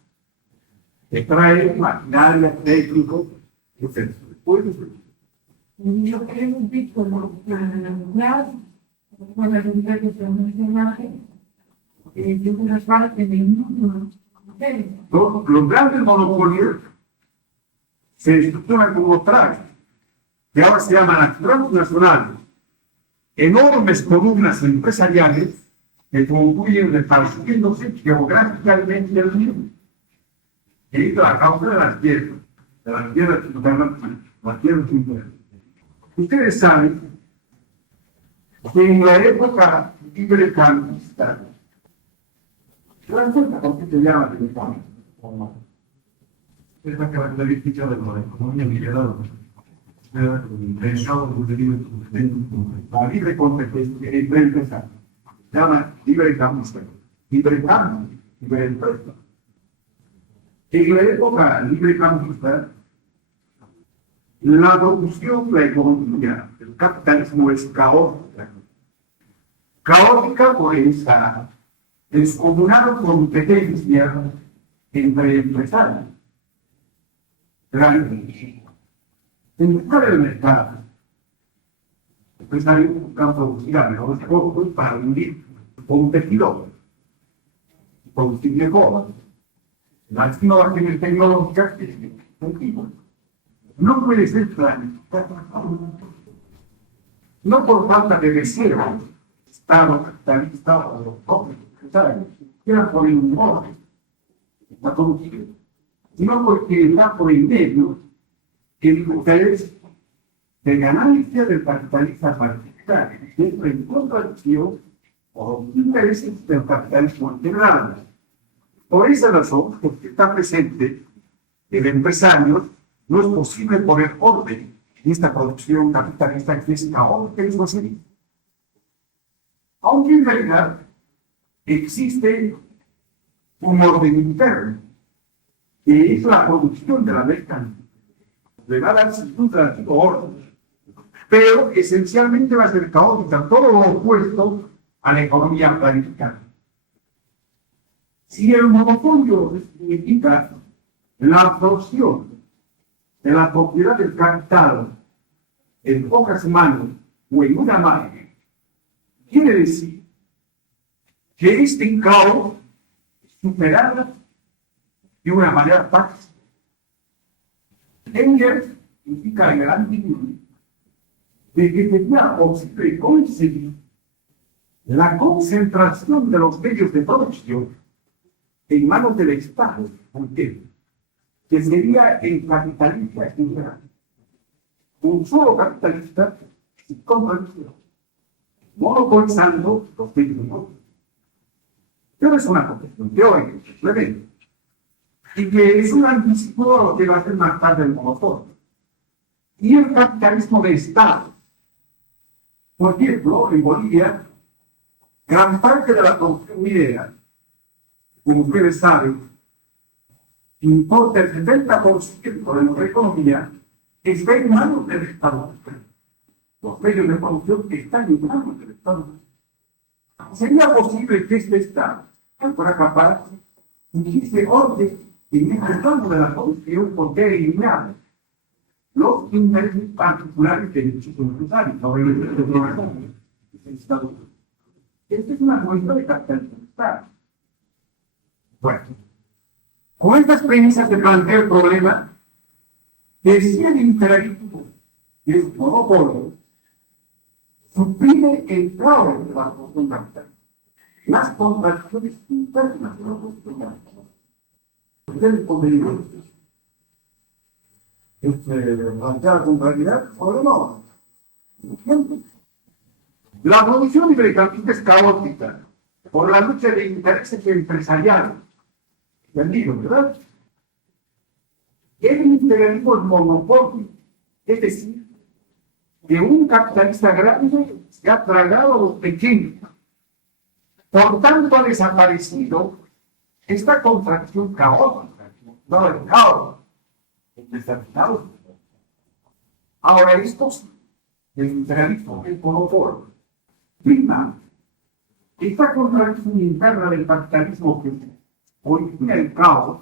Que trae maquinaria, técnico, etc. Yo creo un pico ya, con la realidad que se menciona, yo una parte del mundo. Los grandes monopolios se estructuran como trajes, que ahora se llaman transnacionales, enormes columnas empresariales que concluyen repartiéndose geográficamente el mundo. Y es la causa de las guerras internas. Ustedes saben que en la época librecambista, ¿se dan cuenta por qué se llama librecambista? Es la característica de la economía liberal. La libre competencia entre empresarios. Se llama librecambista. Librecambio, libre empresa. En la época librecambista, la producción, la economía, el capitalismo es caótica. Caótica por esa descomunal competencia entre empresarios. En lugar del mercado, el empresario busca producir a mejores costos para vivir competidor, producir mejor. Las innovaciones tecnológicas no puede ser planificada. No por falta de deseo, Estado capitalista o los comercios, queda por el humor, está producido, sino porque está por el medio el interés de ganancia del capitalista particular, siempre en contradicción o los intereses del capitalismo integral. Por esa razón, porque está presente el empresario, no es posible poner orden en esta producción capitalista que es caótica y socialista. Aunque en realidad existe un orden interno, que es la producción de la mercancía. Le va a dar sin duda orden, pero esencialmente va a ser caótica, todo lo opuesto a la economía planificada. Si el monopolio significa la absorción de la propiedad del capital en pocas manos o en una mano, quiere decir que este caos superada de una manera fácil. Engels indica en el artículo de que sería posible conseguir la concentración de los medios de producción en manos del Estado, que sería el capitalista integral. Un solo capitalista sin contradicción, monopolizando los medios de producción. Pero es una concepción teórica, simplemente. Y que es un anticipo de lo que va a ser más tarde el monopolio. Y el capitalismo de Estado. Por ejemplo, en Bolivia, gran parte de la producción minera, como ustedes saben, importa el 70% de nuestra economía, está en manos del Estado. Los medios de producción están en manos del Estado. ¿Sería posible que este Estado fuera capaz de hiciese orden en este campo de la producción porque eliminado los intereses particulares de muchos empresarios sobre los intereses de los Estados Unidos? Esta es una muestra de capitalismo de Estado. Bueno, con estas premisas se plantea el problema de si el imperialismo, que es monopolio, suprime el caos de la producción capital, las contradicciones internas de la producción capital. Ustedes podrían planteada con realidad o no. La producción mercantil es caótica por la lucha de intereses empresariales. ¿Entendido, verdad? El imperialismo es monopolio, es decir, que un capitalista grande se ha tragado a los pequeños. Por tanto, ha desaparecido esta contracción caótica, no el caos, el determinado. Ahora, estos, el imperialismo, el monopolio, prima, esta contracción interna del capitalismo que origina el caos,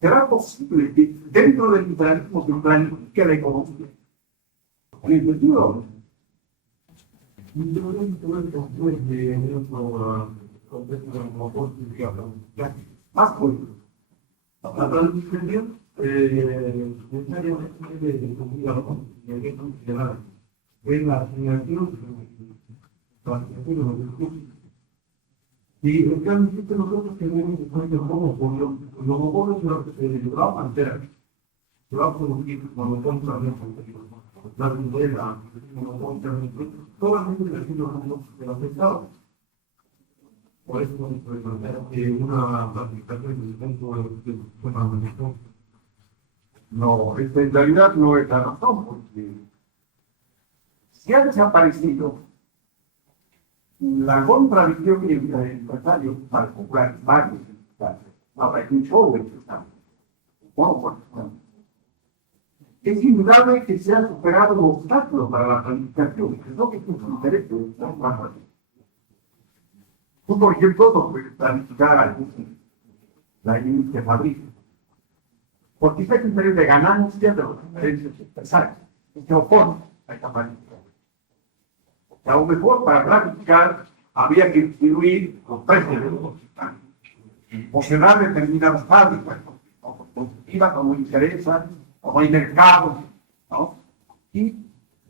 será posible que dentro del imperialismo se planifique la economía. ¿En el sentido? Más pues. La planificación en la asignación y realmente nosotros tenemos en cuenta como los monopolios se va a mantener, se va a producir monopolios la vivienda, solamente el de los estados. Por eso vamos a plantear una planificación dentro del sistema de gestión. No, en realidad no es la razón, porque si ha desaparecido la contradicción entre el empresario para comprar varios empresarios, ahora hay un solo empresario. Bueno, por ejemplo, es indudable que se ha superado los obstáculos para la planificación, que es lo que es un interés de los. Tú, por ejemplo, no puedes planificar la industria de fabrica. Porque este criterio de ganancia de los intereses empresarios se opone a esta planificación. Y a lo mejor para planificar había que incluir los precios de los o cerrar determinadas fábricas, como no interesa, o no hay mercado, ¿no? Y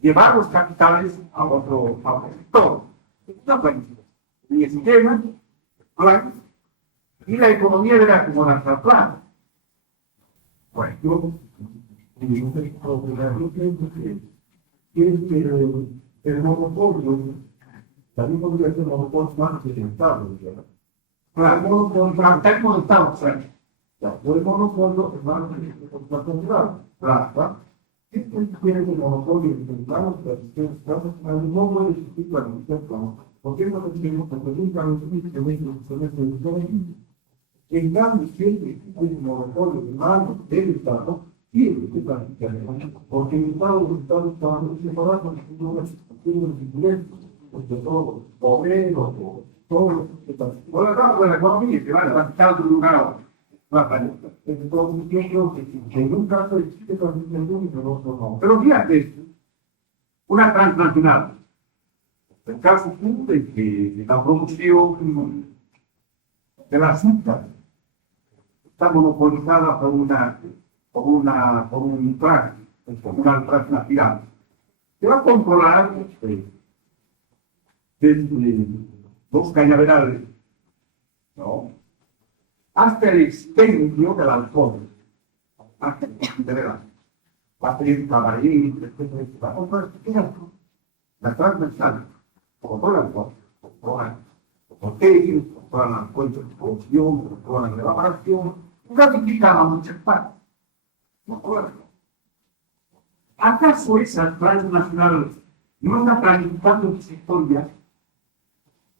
llevar los capitales a otro sector. Una planificación. El esquema, plan, y la economía de la acumularse al plan. Bueno, Yo el monopolio también podría ser monopolio más presentable. claro, el monopolio, El monopolio es más concentrado. claro, Si tiene el monopolio intentado, no puede existir la administración. ¿Por qué no tenemos que nunca en cambio, siempre existe un monopolio de manos del Estado y el planificación, porque el Estado está separado de las ingresos, de todos los obreros, todos los que están. por lo tanto, la economía que va a planificar de un lugar a otro. Entonces, yo creo que en un caso existe planificación y en otro no. Pero fíjate, una transnacional, el caso de que la producción de la azúcar está monopolizada por un una transnacional que va a controlar desde los cañaverales, ¿no? Hasta el expendio del alcohol, hasta el cañaveral. Va a tener cabaret, etcétera. La transnacional controla el alcohol, controla el hotel, controla la cuenta de producción, controla la elaboración, ramificada a muchas partes. ¿No acuerdo? ¿Acaso esa transnacional no está planificando el sector ya?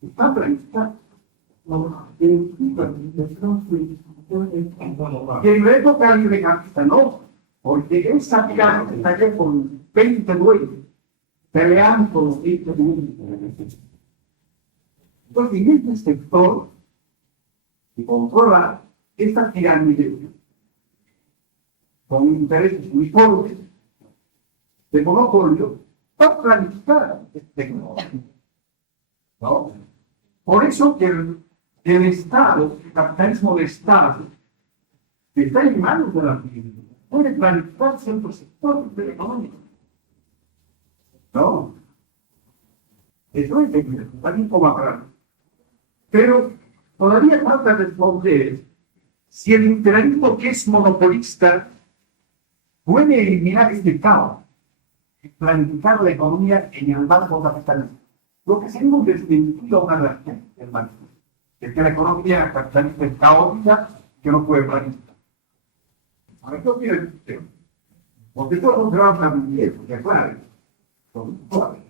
Está planificando. Y en la época liberalista no, porque esa tirada está ya con 20 dueños, peleando con los 20 dueños. Entonces, en este sector que controla esta pirámide con intereses uniformes de monopolio, va a planificar este negocio. ¿No? Por eso que el Estado, el capitalismo de Estado, está en manos de la gente. Puede planificar cierto sector económico. ¿No? Eso es también como acá. Pero todavía falta responder si el imperialismo que es monopolista puede eliminar este caos y planificar la economía en el marco capitalista. Lo que se hemos desmentido una realidad del marxismo, es que la economía capitalista es caótica, que no puede planificar. Ahora, ¿qué opina usted? Porque todos trabajan bien, porque claro, son clave.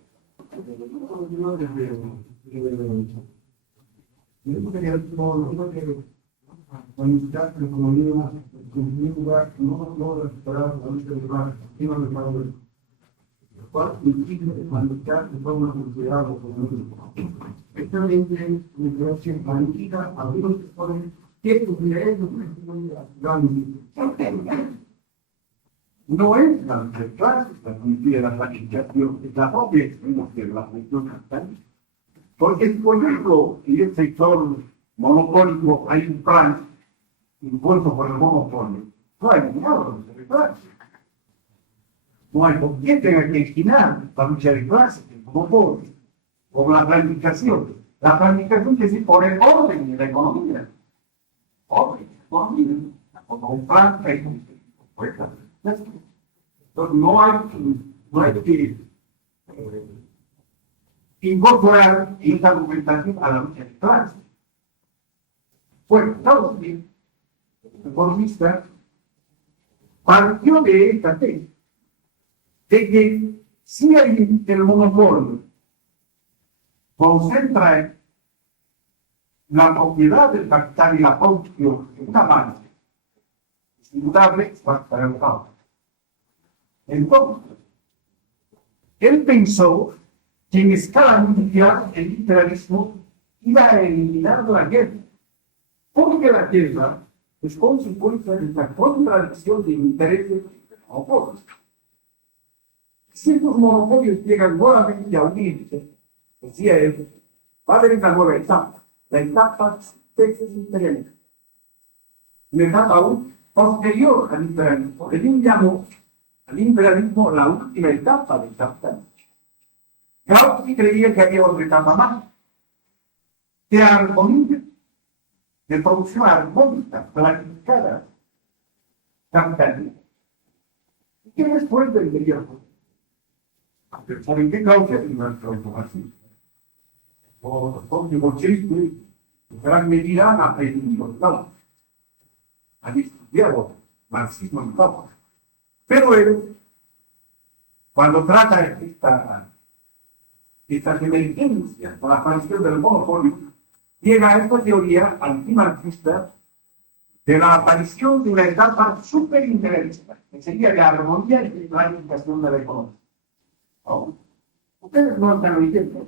No es la clase la que la planificación, es la propia experiencia de la función capitalista. Porque, por ejemplo, en el sector monopólico hay un plan impuesto por el monopolio. No hay dinero de clase. No hay por qué tenga que esquinar la lucha de clases, el monopolio, o la planificación. La planificación que se pone orden en la economía. Orden, economía. Como un plan que hay entonces, no hay que incorporar esta argumentación a la lucha de clases. Bueno, Estados Unidos, el economista, partió de esta tesis, de que si el monopolio concentra la propiedad del capital y la producción en una mano, es indudable va a estar enojado. Entonces, él pensó que en escala mundial el imperialismo iba a eliminar la guerra, porque la guerra es consecuencia de la contradicción de intereses de monopolios. Si estos monopolios llegan nuevamente a unirse, decía él, va a haber una nueva etapa, la etapa de imperialismo. Una etapa aún posterior al imperialismo. Él llamó al imperialismo la última etapa del capitalismo. Gauss creía que había otra etapa más, de armonía, de producción armónica, planificada, capitalista. ¿Y qué después del periodo? ¿Saben qué causa es una transformación? Porque bolchevismo, en gran medida, han aprendido, ¿no? Han estudiado marxismo en todo. Pero él, cuando trata estas emergencias con la aparición del monopolio, llega a esta teoría antimarxista de la aparición de una etapa superimperialista, que sería de armonía y planificación de la economía. ¿No? Ustedes no están oyendo.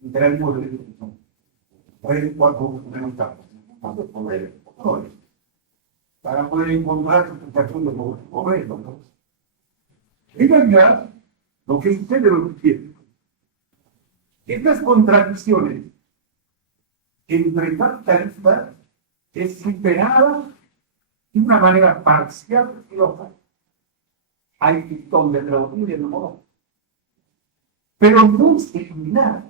Imperialismo de para poder encontrar su situación de pobreza. En realidad, lo que sucede es lo siguiente. Estas contradicciones entre capitalistas es superada de una manera parcial y local. Hay que donde traducir el modo. Pero no es eliminada.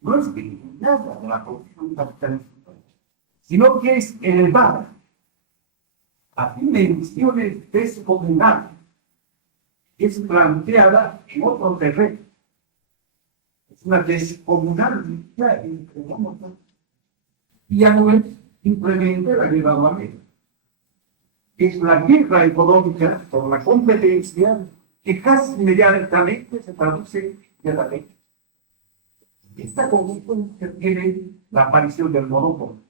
No es eliminada de la producción capitalista, sino que es elevada a dimensiones descomunales. Es planteada en otro terreno. Es una descomunalidad entre nosotros. Y ya no es simplemente la guerra armamenta. Es la guerra económica por la competencia que casi inmediatamente se traduce en la ley. Esta consecuencia tiene la aparición del monopolio.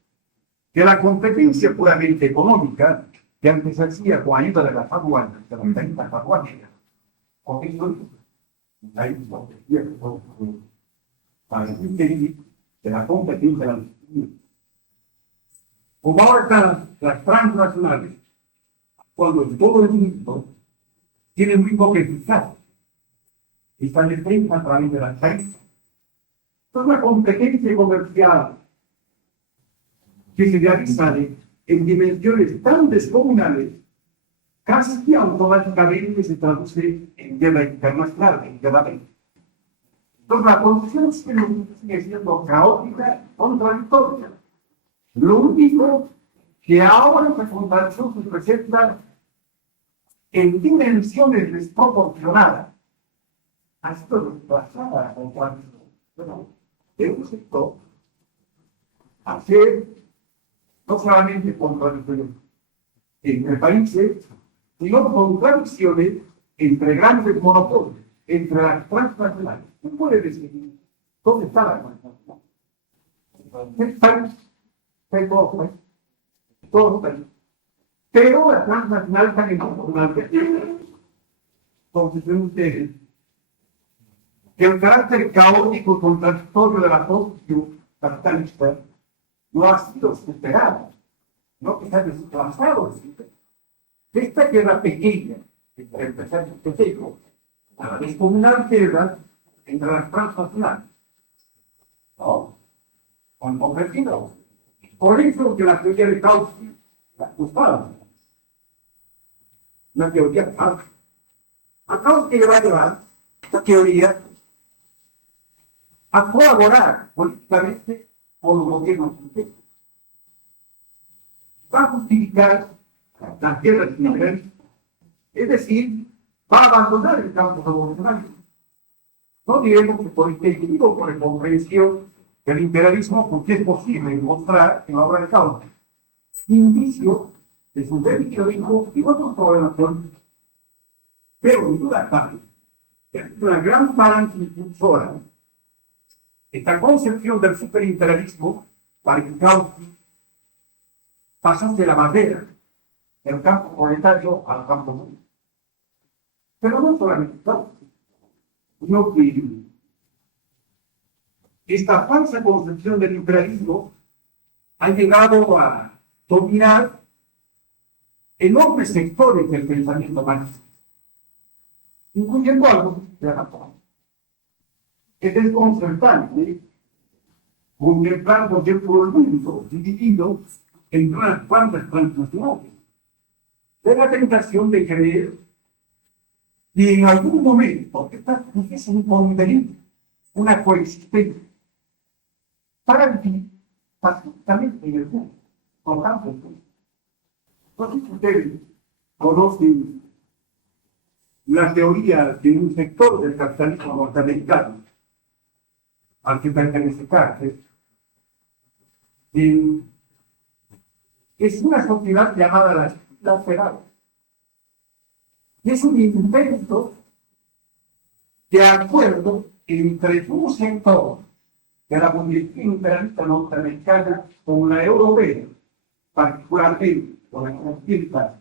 Que la competencia puramente económica, que antes se hacía con ayuda de la faguana, de la venta faguanera, con esto, hay para entender de la competencia de la industria. Como ahora están las transnacionales, cuando en todo el mundo tienen muy poca eficacia, están defensa a través de las tarifas. Es una competencia comercial que se realiza en dimensiones tan descomunales, casi automáticamente se traduce en guerra internacional, en guerra bélica. Entonces la producción sigue siendo caótica, contradictoria. Lo único que ahora esa contradicción se presenta en dimensiones desproporcionadas, ha sido desplazada de un sector hacer no solamente contradicciones entre países, sino contradicciones entre grandes monopolios, entre las transnacionales. ¿Qué puede decir? ¿Dónde está la transnacional? El país se coge, todo país. Pero la transnacional también es importante. Entonces, ven ustedes que el carácter caótico contradictorio de la posición capitalista no ha sido superado, no que se ha desplazado. Esta guerra pequeña, entre empresarios pequeños, a la vez como una guerra entre las transnacionales. ¿No? Con comprendido. Por eso que la teoría de Kautsky la gustaba. Una teoría falsa. A Kautsky le va a llevar esta teoría a colaborar políticamente con los gobiernos pequeños. Va a justificar las guerras imperialistas, es decir, va a abandonar el campo revolucionario. No diremos que por incentivo, por comprensión del imperialismo, porque es posible demostrar en la obra de Kautsky indicio de su debilitarismo y otros problemas políticos. Pero en duda cabe que es una gran palanca impulsora esta concepción del superimperialismo para que Kautsky pasase de la barrera del campo proletario al campo público. Pero no solamente Kautsky, sino que esta falsa concepción del imperialismo ha llegado a dominar enormes sectores del pensamiento marxista, incluyendo algo de la razón. Es desconcertante contemplar por ejemplo el mundo dividido en unas cuantas transnacionales. De la tentación de creer que en algún momento estas pudiesen convenir una coexistencia para vivir pacíficamente en el mundo, con tanto el mundo. No sé si ustedes conocen la teoría de un sector del capitalismo norteamericano al que pertenece Carter, es una sociedad llamada la federal. Es un intento de acuerdo entre un sector de la burguesía imperialista norteamericana con la europea, particularmente con la conquista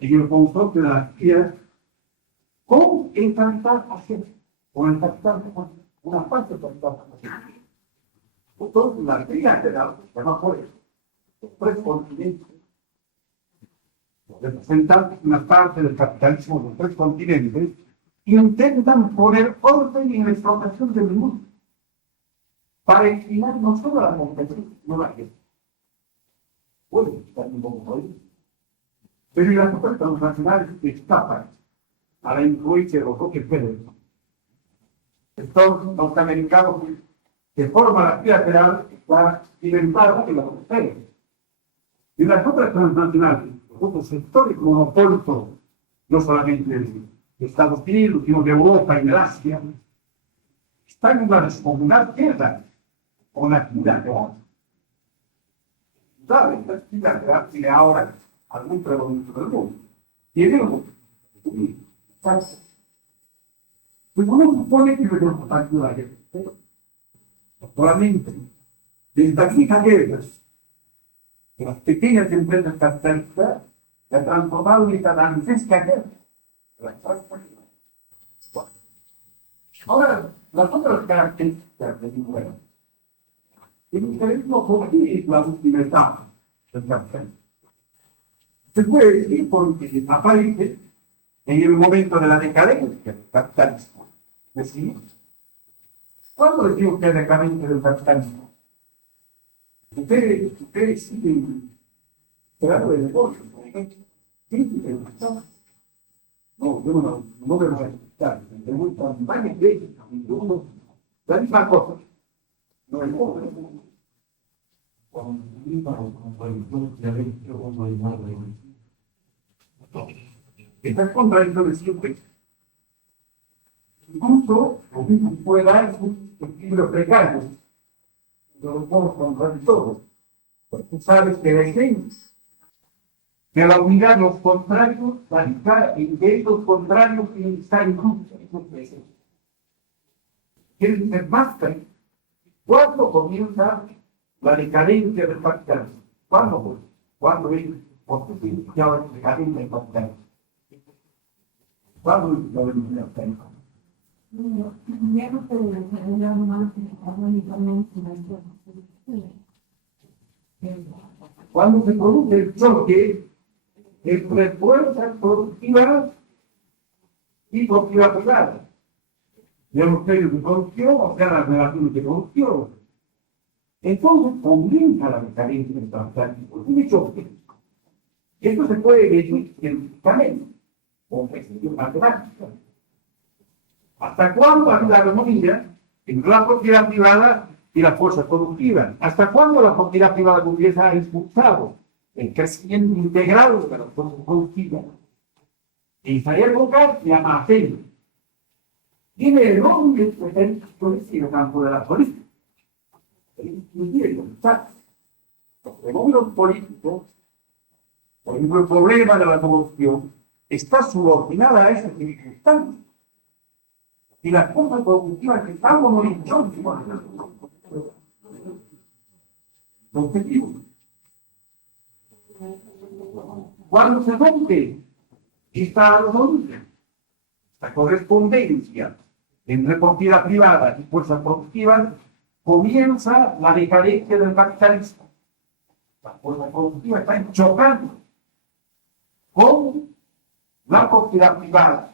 en el confronto de las tierras, con el capital asiático, con el capital japonés. Una parte por entonces la trilateral se llama por eso los tres continentes, los representantes de una parte del capitalismo de los tres continentes intentan poner orden en la explotación del mundo para eliminar no solo la competencia, sino la guerra. Puede estar un poco ahí, pero y las fuerzas transnacionales escapan a la influencia de los bloques federales. Sector norteamericano que forma la trilateral está inventado en la frontera. Y las otras transnacionales, los otros sectores monopólicos, no solamente de Estados Unidos, sino de Europa y de Asia, están en una descomunal guerra con la trilateral. ¿Saben? La trilateral tiene ahora algún predominio del mundo. Tiene un pues uno supone que es importante la guerra. Actualmente, desde aquí a guerras, las pequeñas empresas capitalistas se han transformado en esta dantesca guerra. Ahora, las otras características del imperialismo. El imperialismo, ¿por qué es la última etapa del capitalismo? Se puede decir porque aparece en el momento de la decadencia del capitalismo. Es decir, ¿cuándo decimos que es decadencia del capitalismo? Ustedes siguen esperando el negocio, por ejemplo. No, yo no me voy a explicar. Me gustan varias veces, la misma cosa. No es pobre. Está contrario de siempre. Incluso, lo mismo puede dar un equilibrio precario. No lo podemos controlar todo. Porque tú sabes que la esencia de la unidad, los contrarios, radical en que los contrarios están incluso en su presencia. Quieren ser más claros. ¿Cuándo comienza la decadencia del capitalismo? ¿Cuándo? ¿Cuándo es? Porque se inicia la decadencia del capitalismo. ¿Cuándo es la decadencia del capitalismo? Ya no se desarrolla más económicamente la Cuando se produce el choque entre fuerzas productivas y propiedad privada. De los medios de producción, o sea, las relaciones de producción. Entonces comienza la decadencia del capitalismo. Es un choque. Esto se puede medir científicamente, con precisión matemática. ¿Hasta cuándo hay la armonía entre la propiedad privada y las fuerzas productivas? ¿Hasta cuándo la propiedad privada burguesa ha expulsado el crecimiento integral de las fuerzas productivas? En esa época se llama AFEL. Tiene enormes pretensiones en el campo de la política. Los fenómenos políticos, por ejemplo, el problema de la corrupción, está subordinada a esas circunstancias. Y las fuerzas productivas que están como horizonte, objetivo. Cuando se rompe esta armonía, esta correspondencia entre propiedad privada y fuerzas productivas, comienza la decadencia del capitalismo. Las fuerzas productivas están chocando con la propiedad privada.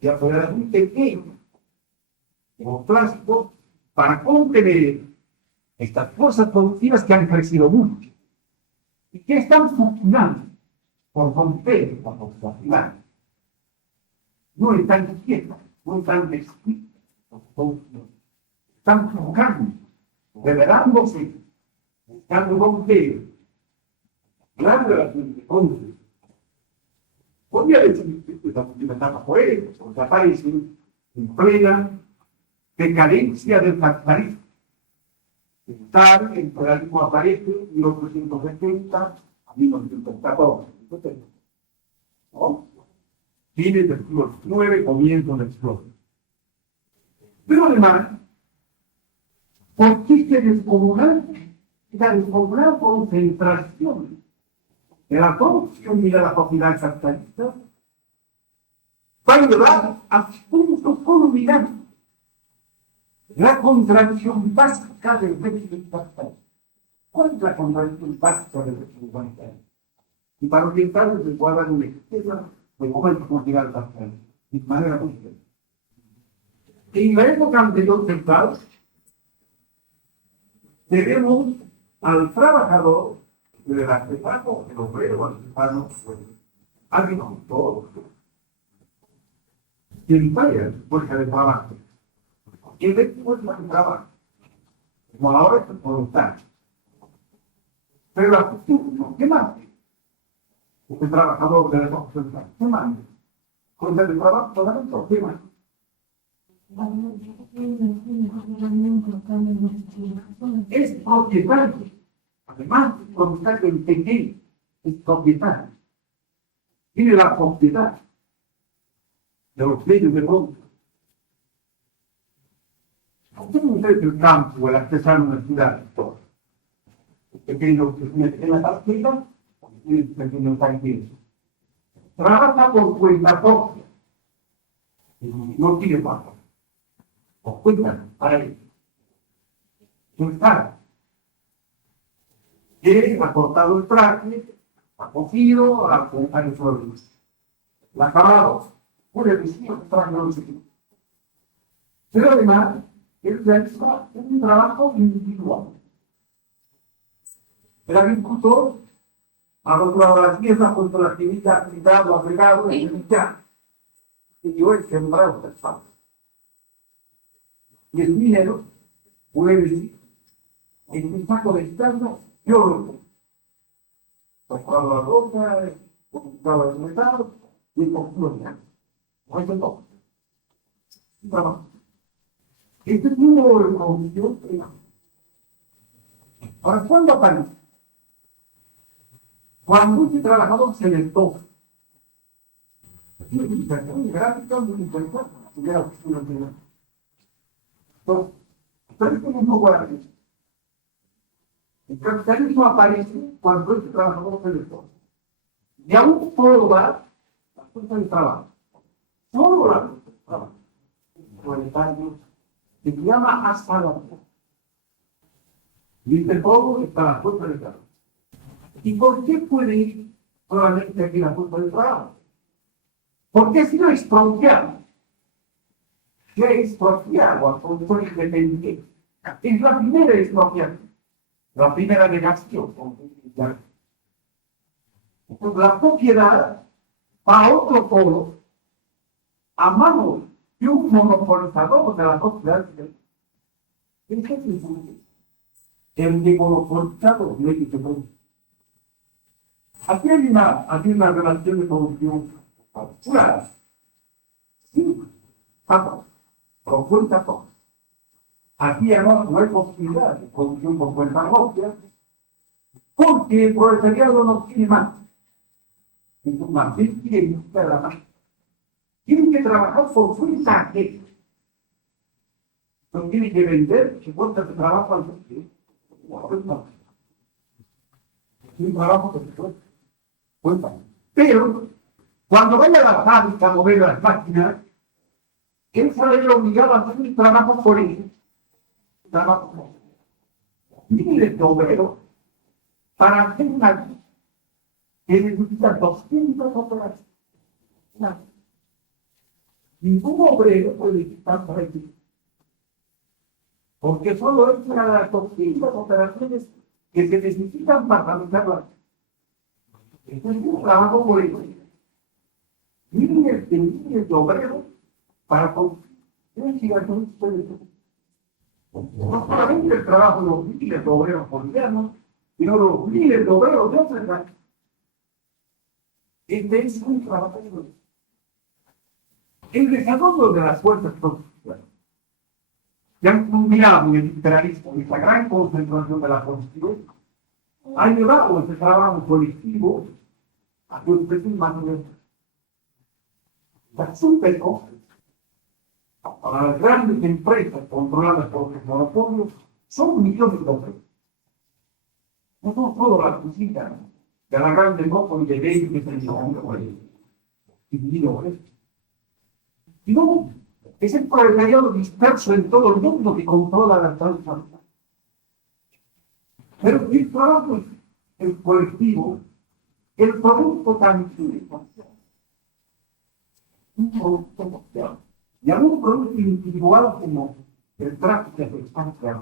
Ya fuera muy pequeño, como plástico, para contener estas fuerzas productivas que han crecido mucho y que están funcionando por romper la propiedad privada. No están quietas, no están descritas, están jugando, revelándose, buscando romper gran relación de control. Podría decir que esta etapa fue eso, porque aparece en plena decadencia del capitalismo. El capitalismo aparece en 1870 a 1914. ¿No? Fines del siglo XIX, comienzo del siglo XX. Pero además, ¿por qué se descomunal? La descomunal concentración de la producción y de la propiedad capitalista va a llevar a puntos culminantes la contradicción básica del régimen capitalista. ¿Cuál es la contradicción básica del régimen capitalista? Y para orientarnos se puede dar un esquema de cómo hay que considerar el capitalismo de manera concreta. En la época anterior del caos, tenemos al trabajador del artesano, el obrero, al artesano, al agricultor, quien vaya fuerza de trabajo. Y el de fuerza de trabajo, como ahora es voluntario. Pero la cuestión, ¿qué más? El trabajador de la construcción, ¿qué más? Fuerza de trabajo, todo ¿qué más? Es propietario. Además, propietario en pequeño, es propietario. Tiene la propiedad de los medios de producción. ¿Cómo es el campo, el artesano en la ciudad? El pequeño que tiene pequeña partida, el pequeño tanque. Trabaja por cuenta propia. No tiene pago. Por cuenta para él. Está. Él ha cortado el traje, ha cogido, ha hecho la acabado. Puede decir que el traje no se quita. Pero además, él realiza un trabajo individual. El agricultor ha comprado las tierras contra la actividad, ha aplicado y ya. Y yo he sembrado el paso. Y el dinero puede decir, en un saco de estarlo, yo lo he comprado la ropa, ocupaba el Estado y el colonial. No hay todo. Trabajo. Este tipo de condición. Ahora, ¿cuándo aparece? Cuando este trabajador se le toca. Gráfica muy interesante. Entonces, pero no guarda. El capitalismo aparece cuando este trabajador se le toca. Y aún solo va la fuerza de trabajo. Solo la fuerza de trabajo. Proletario, que se llama asalariado. Y entre todo está la fuerza de trabajo. ¿Y por qué puede ir solamente aquí la fuerza de trabajo? Porque si no expropiado, que expropiado a productor independiente, es la primera expropiación, la primera negación. Entonces, la propiedad va a otro polo a mano de un monopolizador de la propiedad. ¿Qué es eso? El de monopolizado de México. Aquí hay una relación de producción claro. Sí, vamos, con cuenta todo. Aquí además no hay posibilidad de producción por cuenta propia, porque el proletariado no tiene más. Entonces, más bien quiere buscar la más. Tienen que trabajar por cuenta ajena. No tienen que vender su fuerza de trabajo al mundo. Un trabajo que se cuenta. Pero, cuando vaya a la fábrica a mover las máquinas, él sale obligado a hacer un trabajo por él. Trabajo por él. Miles de obreros para hacer una vida que necesita 200 operaciones. Ningún obrero puede estar para aquí. Porque solo es una de las 200 operaciones que se necesitan para realizar la vida. Esto es un trabajo por él. Miles de obreros para conseguir investigaciones políticas. No solamente el trabajo de los miles de obreros bolivianos, sino los miles de obreros de otras áreas. Este es un trabajo de el desarrollo de las fuerzas productivas. Ya han combinado en el imperialismo esta gran concentración de la producción, ha llevado este trabajo colectivo a su expresión más directa. Las supercosas, para las grandes empresas controladas por los monopolios, son millones de obreros. No son solo las cocinas de la gran demócracia de 20 millones de y no, es el proletariado disperso en todo el mundo que controla la transformación. Pero el trabajo es el colectivo, el producto también un producto social. Y algún producto individual como el tráfico de sustancias.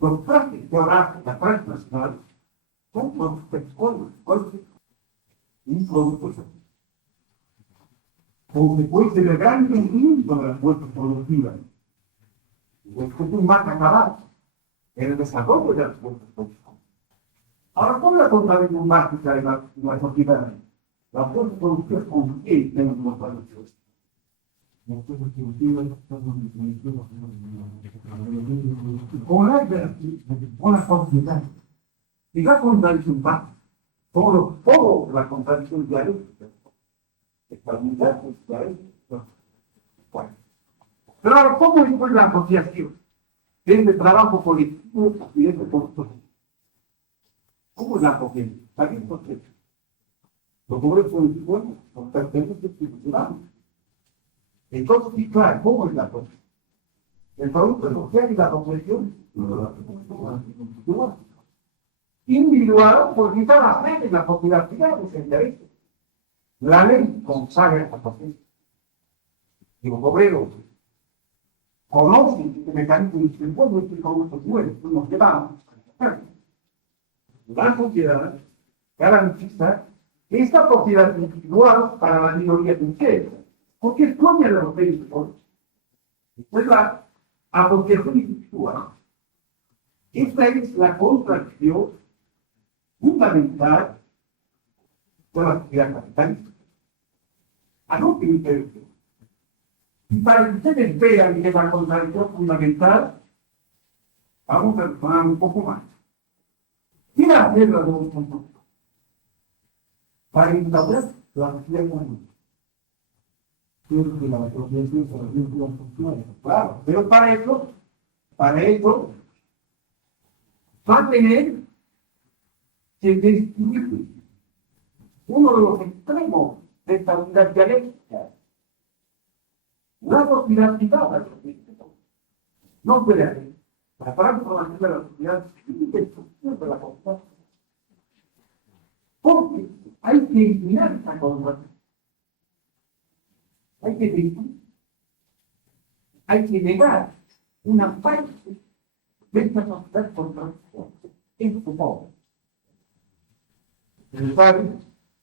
Los tráficos geográficos transnacionales son productos un producto social. Consecuencia del gran crecimiento de las fuerzas productivas. Esto es un marca acabado en el desarrollo de las fuerzas productivas. Ahora, ¿cómo la contabilidad básica de la sociedad? La fuerza productiva con qué tenemos los valores. Con la sociedad. Y la contabilidad básica. Todo la contabilidad dialéctica. Estabilidad, bueno. Pero ahora, ¿cómo es la asociación? Desde trabajo colectivo y desde producto. ¿Cómo es la asociación? Está bien, porque los pobres colectivos son pertenecientes institucionales. Entonces, sí, claro, ¿cómo es la asociación? El producto social y la asociación individual, porque está la ley de la propiedad privada, es el derecho. La ley consagra esta posición. Y los obreros conocen este mecanismo y el pueblo es como estos mueres, nos quedamos. La sociedad garantiza esta propiedad individual para la minoría de ustedes, porque es dueña de los bienes de todos. Es la asociación individual. Esta es la contracción fundamental de la actividad capitalista. Anoten ustedes. Y para que ustedes vean que la contradicción fundamental, vamos a reflexionar un poco más. ¿Qué hacer la revolución para instaurar la sociedad comunista? Claro, pero para eso va a tener que distinguir uno de los extremos de esta unidad dialéctica, la sociedad privada. No puede haber. La transformación de la sociedad es destrucción de la comunidad. Porque hay que eliminar esa comunidad. Hay que destruir. Hay que negar una parte de esta sociedad contra en su pobre. Pero saben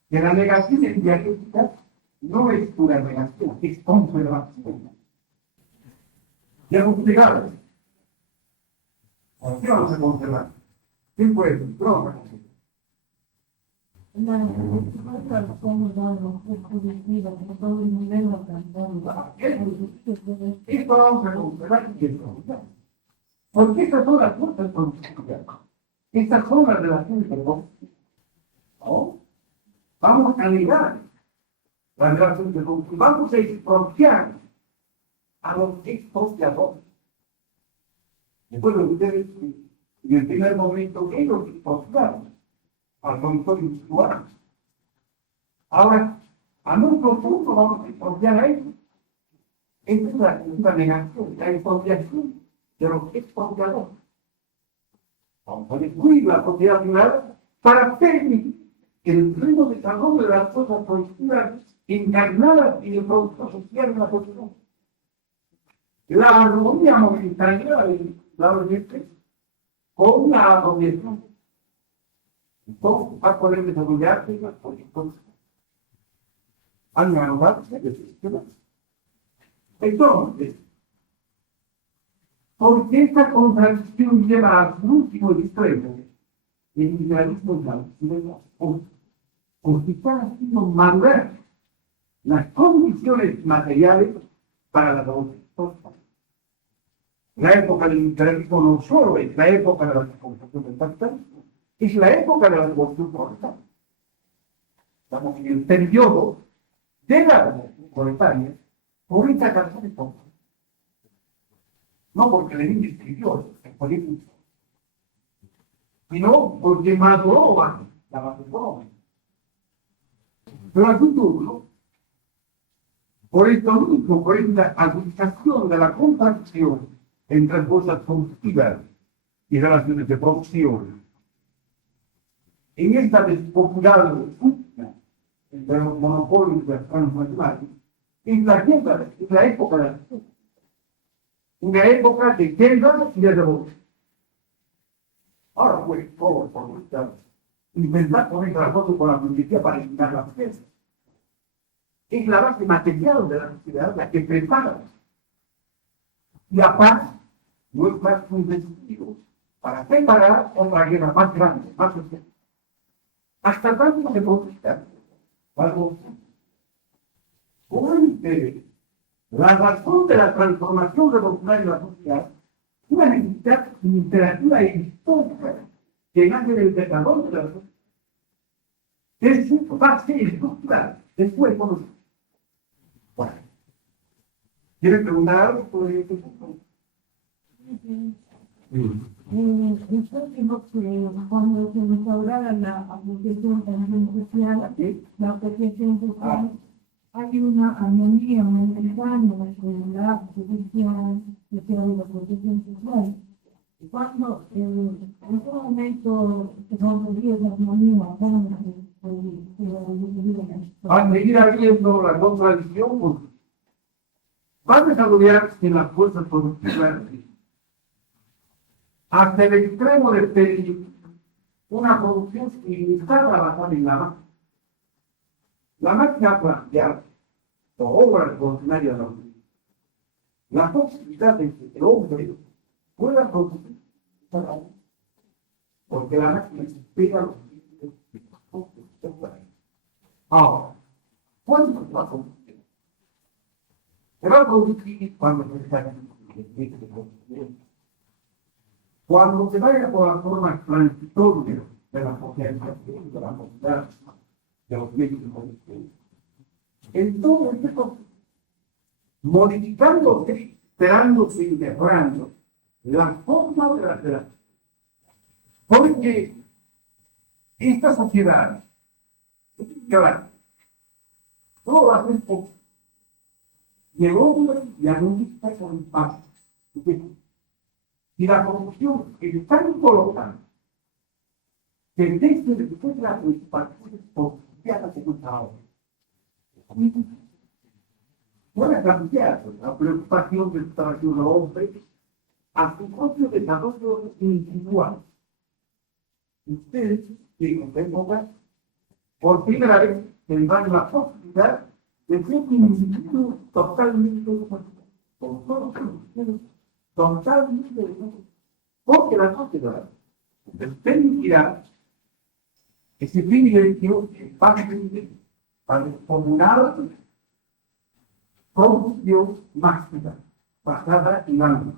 que la negación en dialéctica no es pura negación, es conservación. Ya no llegado. ¿Por qué vamos a conservar? ¿Qué puede? Droga. Esto vamos a conservar. Porque estas son las fuerzas políticas. Estas son las relaciones del mundo. ¿No? Vamos a negar las relaciones del mundo. Vamos a expropiar a los expropiadores. Después de ustedes, en el primer momento, ellos expropiaron al conductor individual. Ahora, a nuestro punto vamos a expropiar a ellos. Esta es la negación, la expropiación de los expropiadores. Vamos a destruir la propiedad privada para permitir el pleno desarrollo de las cosas productivas encarnadas en el producto social de la sociedad. La armonía momentánea del lado de con una apropiación. Entonces, va a poder desarrollarse las políticas. Entonces, porque esta contradicción lleva al último extremo, el liberalismo porque están haciendo madurar las condiciones materiales para la revolución. La época del liberalismo no solo es la época de la reconstrucción del capitalismo, es la época de la revolución proletaria. Estamos en el periodo de la revolución proletaria por esta causa de cosas. No porque Lenin escribió el político, sino porque maduró la maduró. Pero al futuro, por esto mismo, por esta aplicación de la contradicción entre fuerzas productivas y relaciones de producción, en esta despopular entre los monopolios de las transnacionales, es la época de la una época de guerra y de revolución. Ahora pues todo por voluntad. Inventar poner las cosas con la policía para eliminar la defensa. Es la base material de la sociedad la que prepara. Y la paz no es más que un desafío para preparar otra guerra más grande, más social. Hasta tanto se conquista algo. La razón de la transformación revolucionaria de la sociedad, una necesidad imperativa e histórica que nace del desarrollo de la sociedad. Es base estructural, después conocido. Bueno, ¿quieren preguntar algo sobre este punto? Cuando se instaurara la asociación social, la asociación social, hay una armonía momentánea entre la asociación social y la asociación social. Cuando en ese momento se rompería la armonía, Al seguir habiendo la contradicción, pues, va a desarrollarse las fuerzas productivas hasta el extremo de pedir una producción ilimitada basada en la máquina. La máquina planteada por obra revolucionaria de la humanidad, la posibilidad de que el hombre pueda producir para uno, porque la máquina espera los Ahora, ¿cuándo va a producir? Se va a producir cuando se haga cuando se vaya por la forma transitoria de la socialización de la sociedad, de los medios de comunicación. Entonces, este proceso, modificándose, esperándose y mejorando la forma de la relación. Porque esta sociedad, claro, todo va a ser posible. Y el hombre ya no está con paz. Y la corrupción es tan colocada que desde que se trata de partidos políticos se gusta ahora. Puede cambiar la preocupación del desarrollo del hombre a su propio desarrollo individual. Ustedes, en época, por primera vez tendrán la posibilidad de ser un individuo totalmente diferente, con todos los totalmente diferente, porque la sociedad les permitirá ese privilegio que pase para comunar con Dios máxima, basada en alma.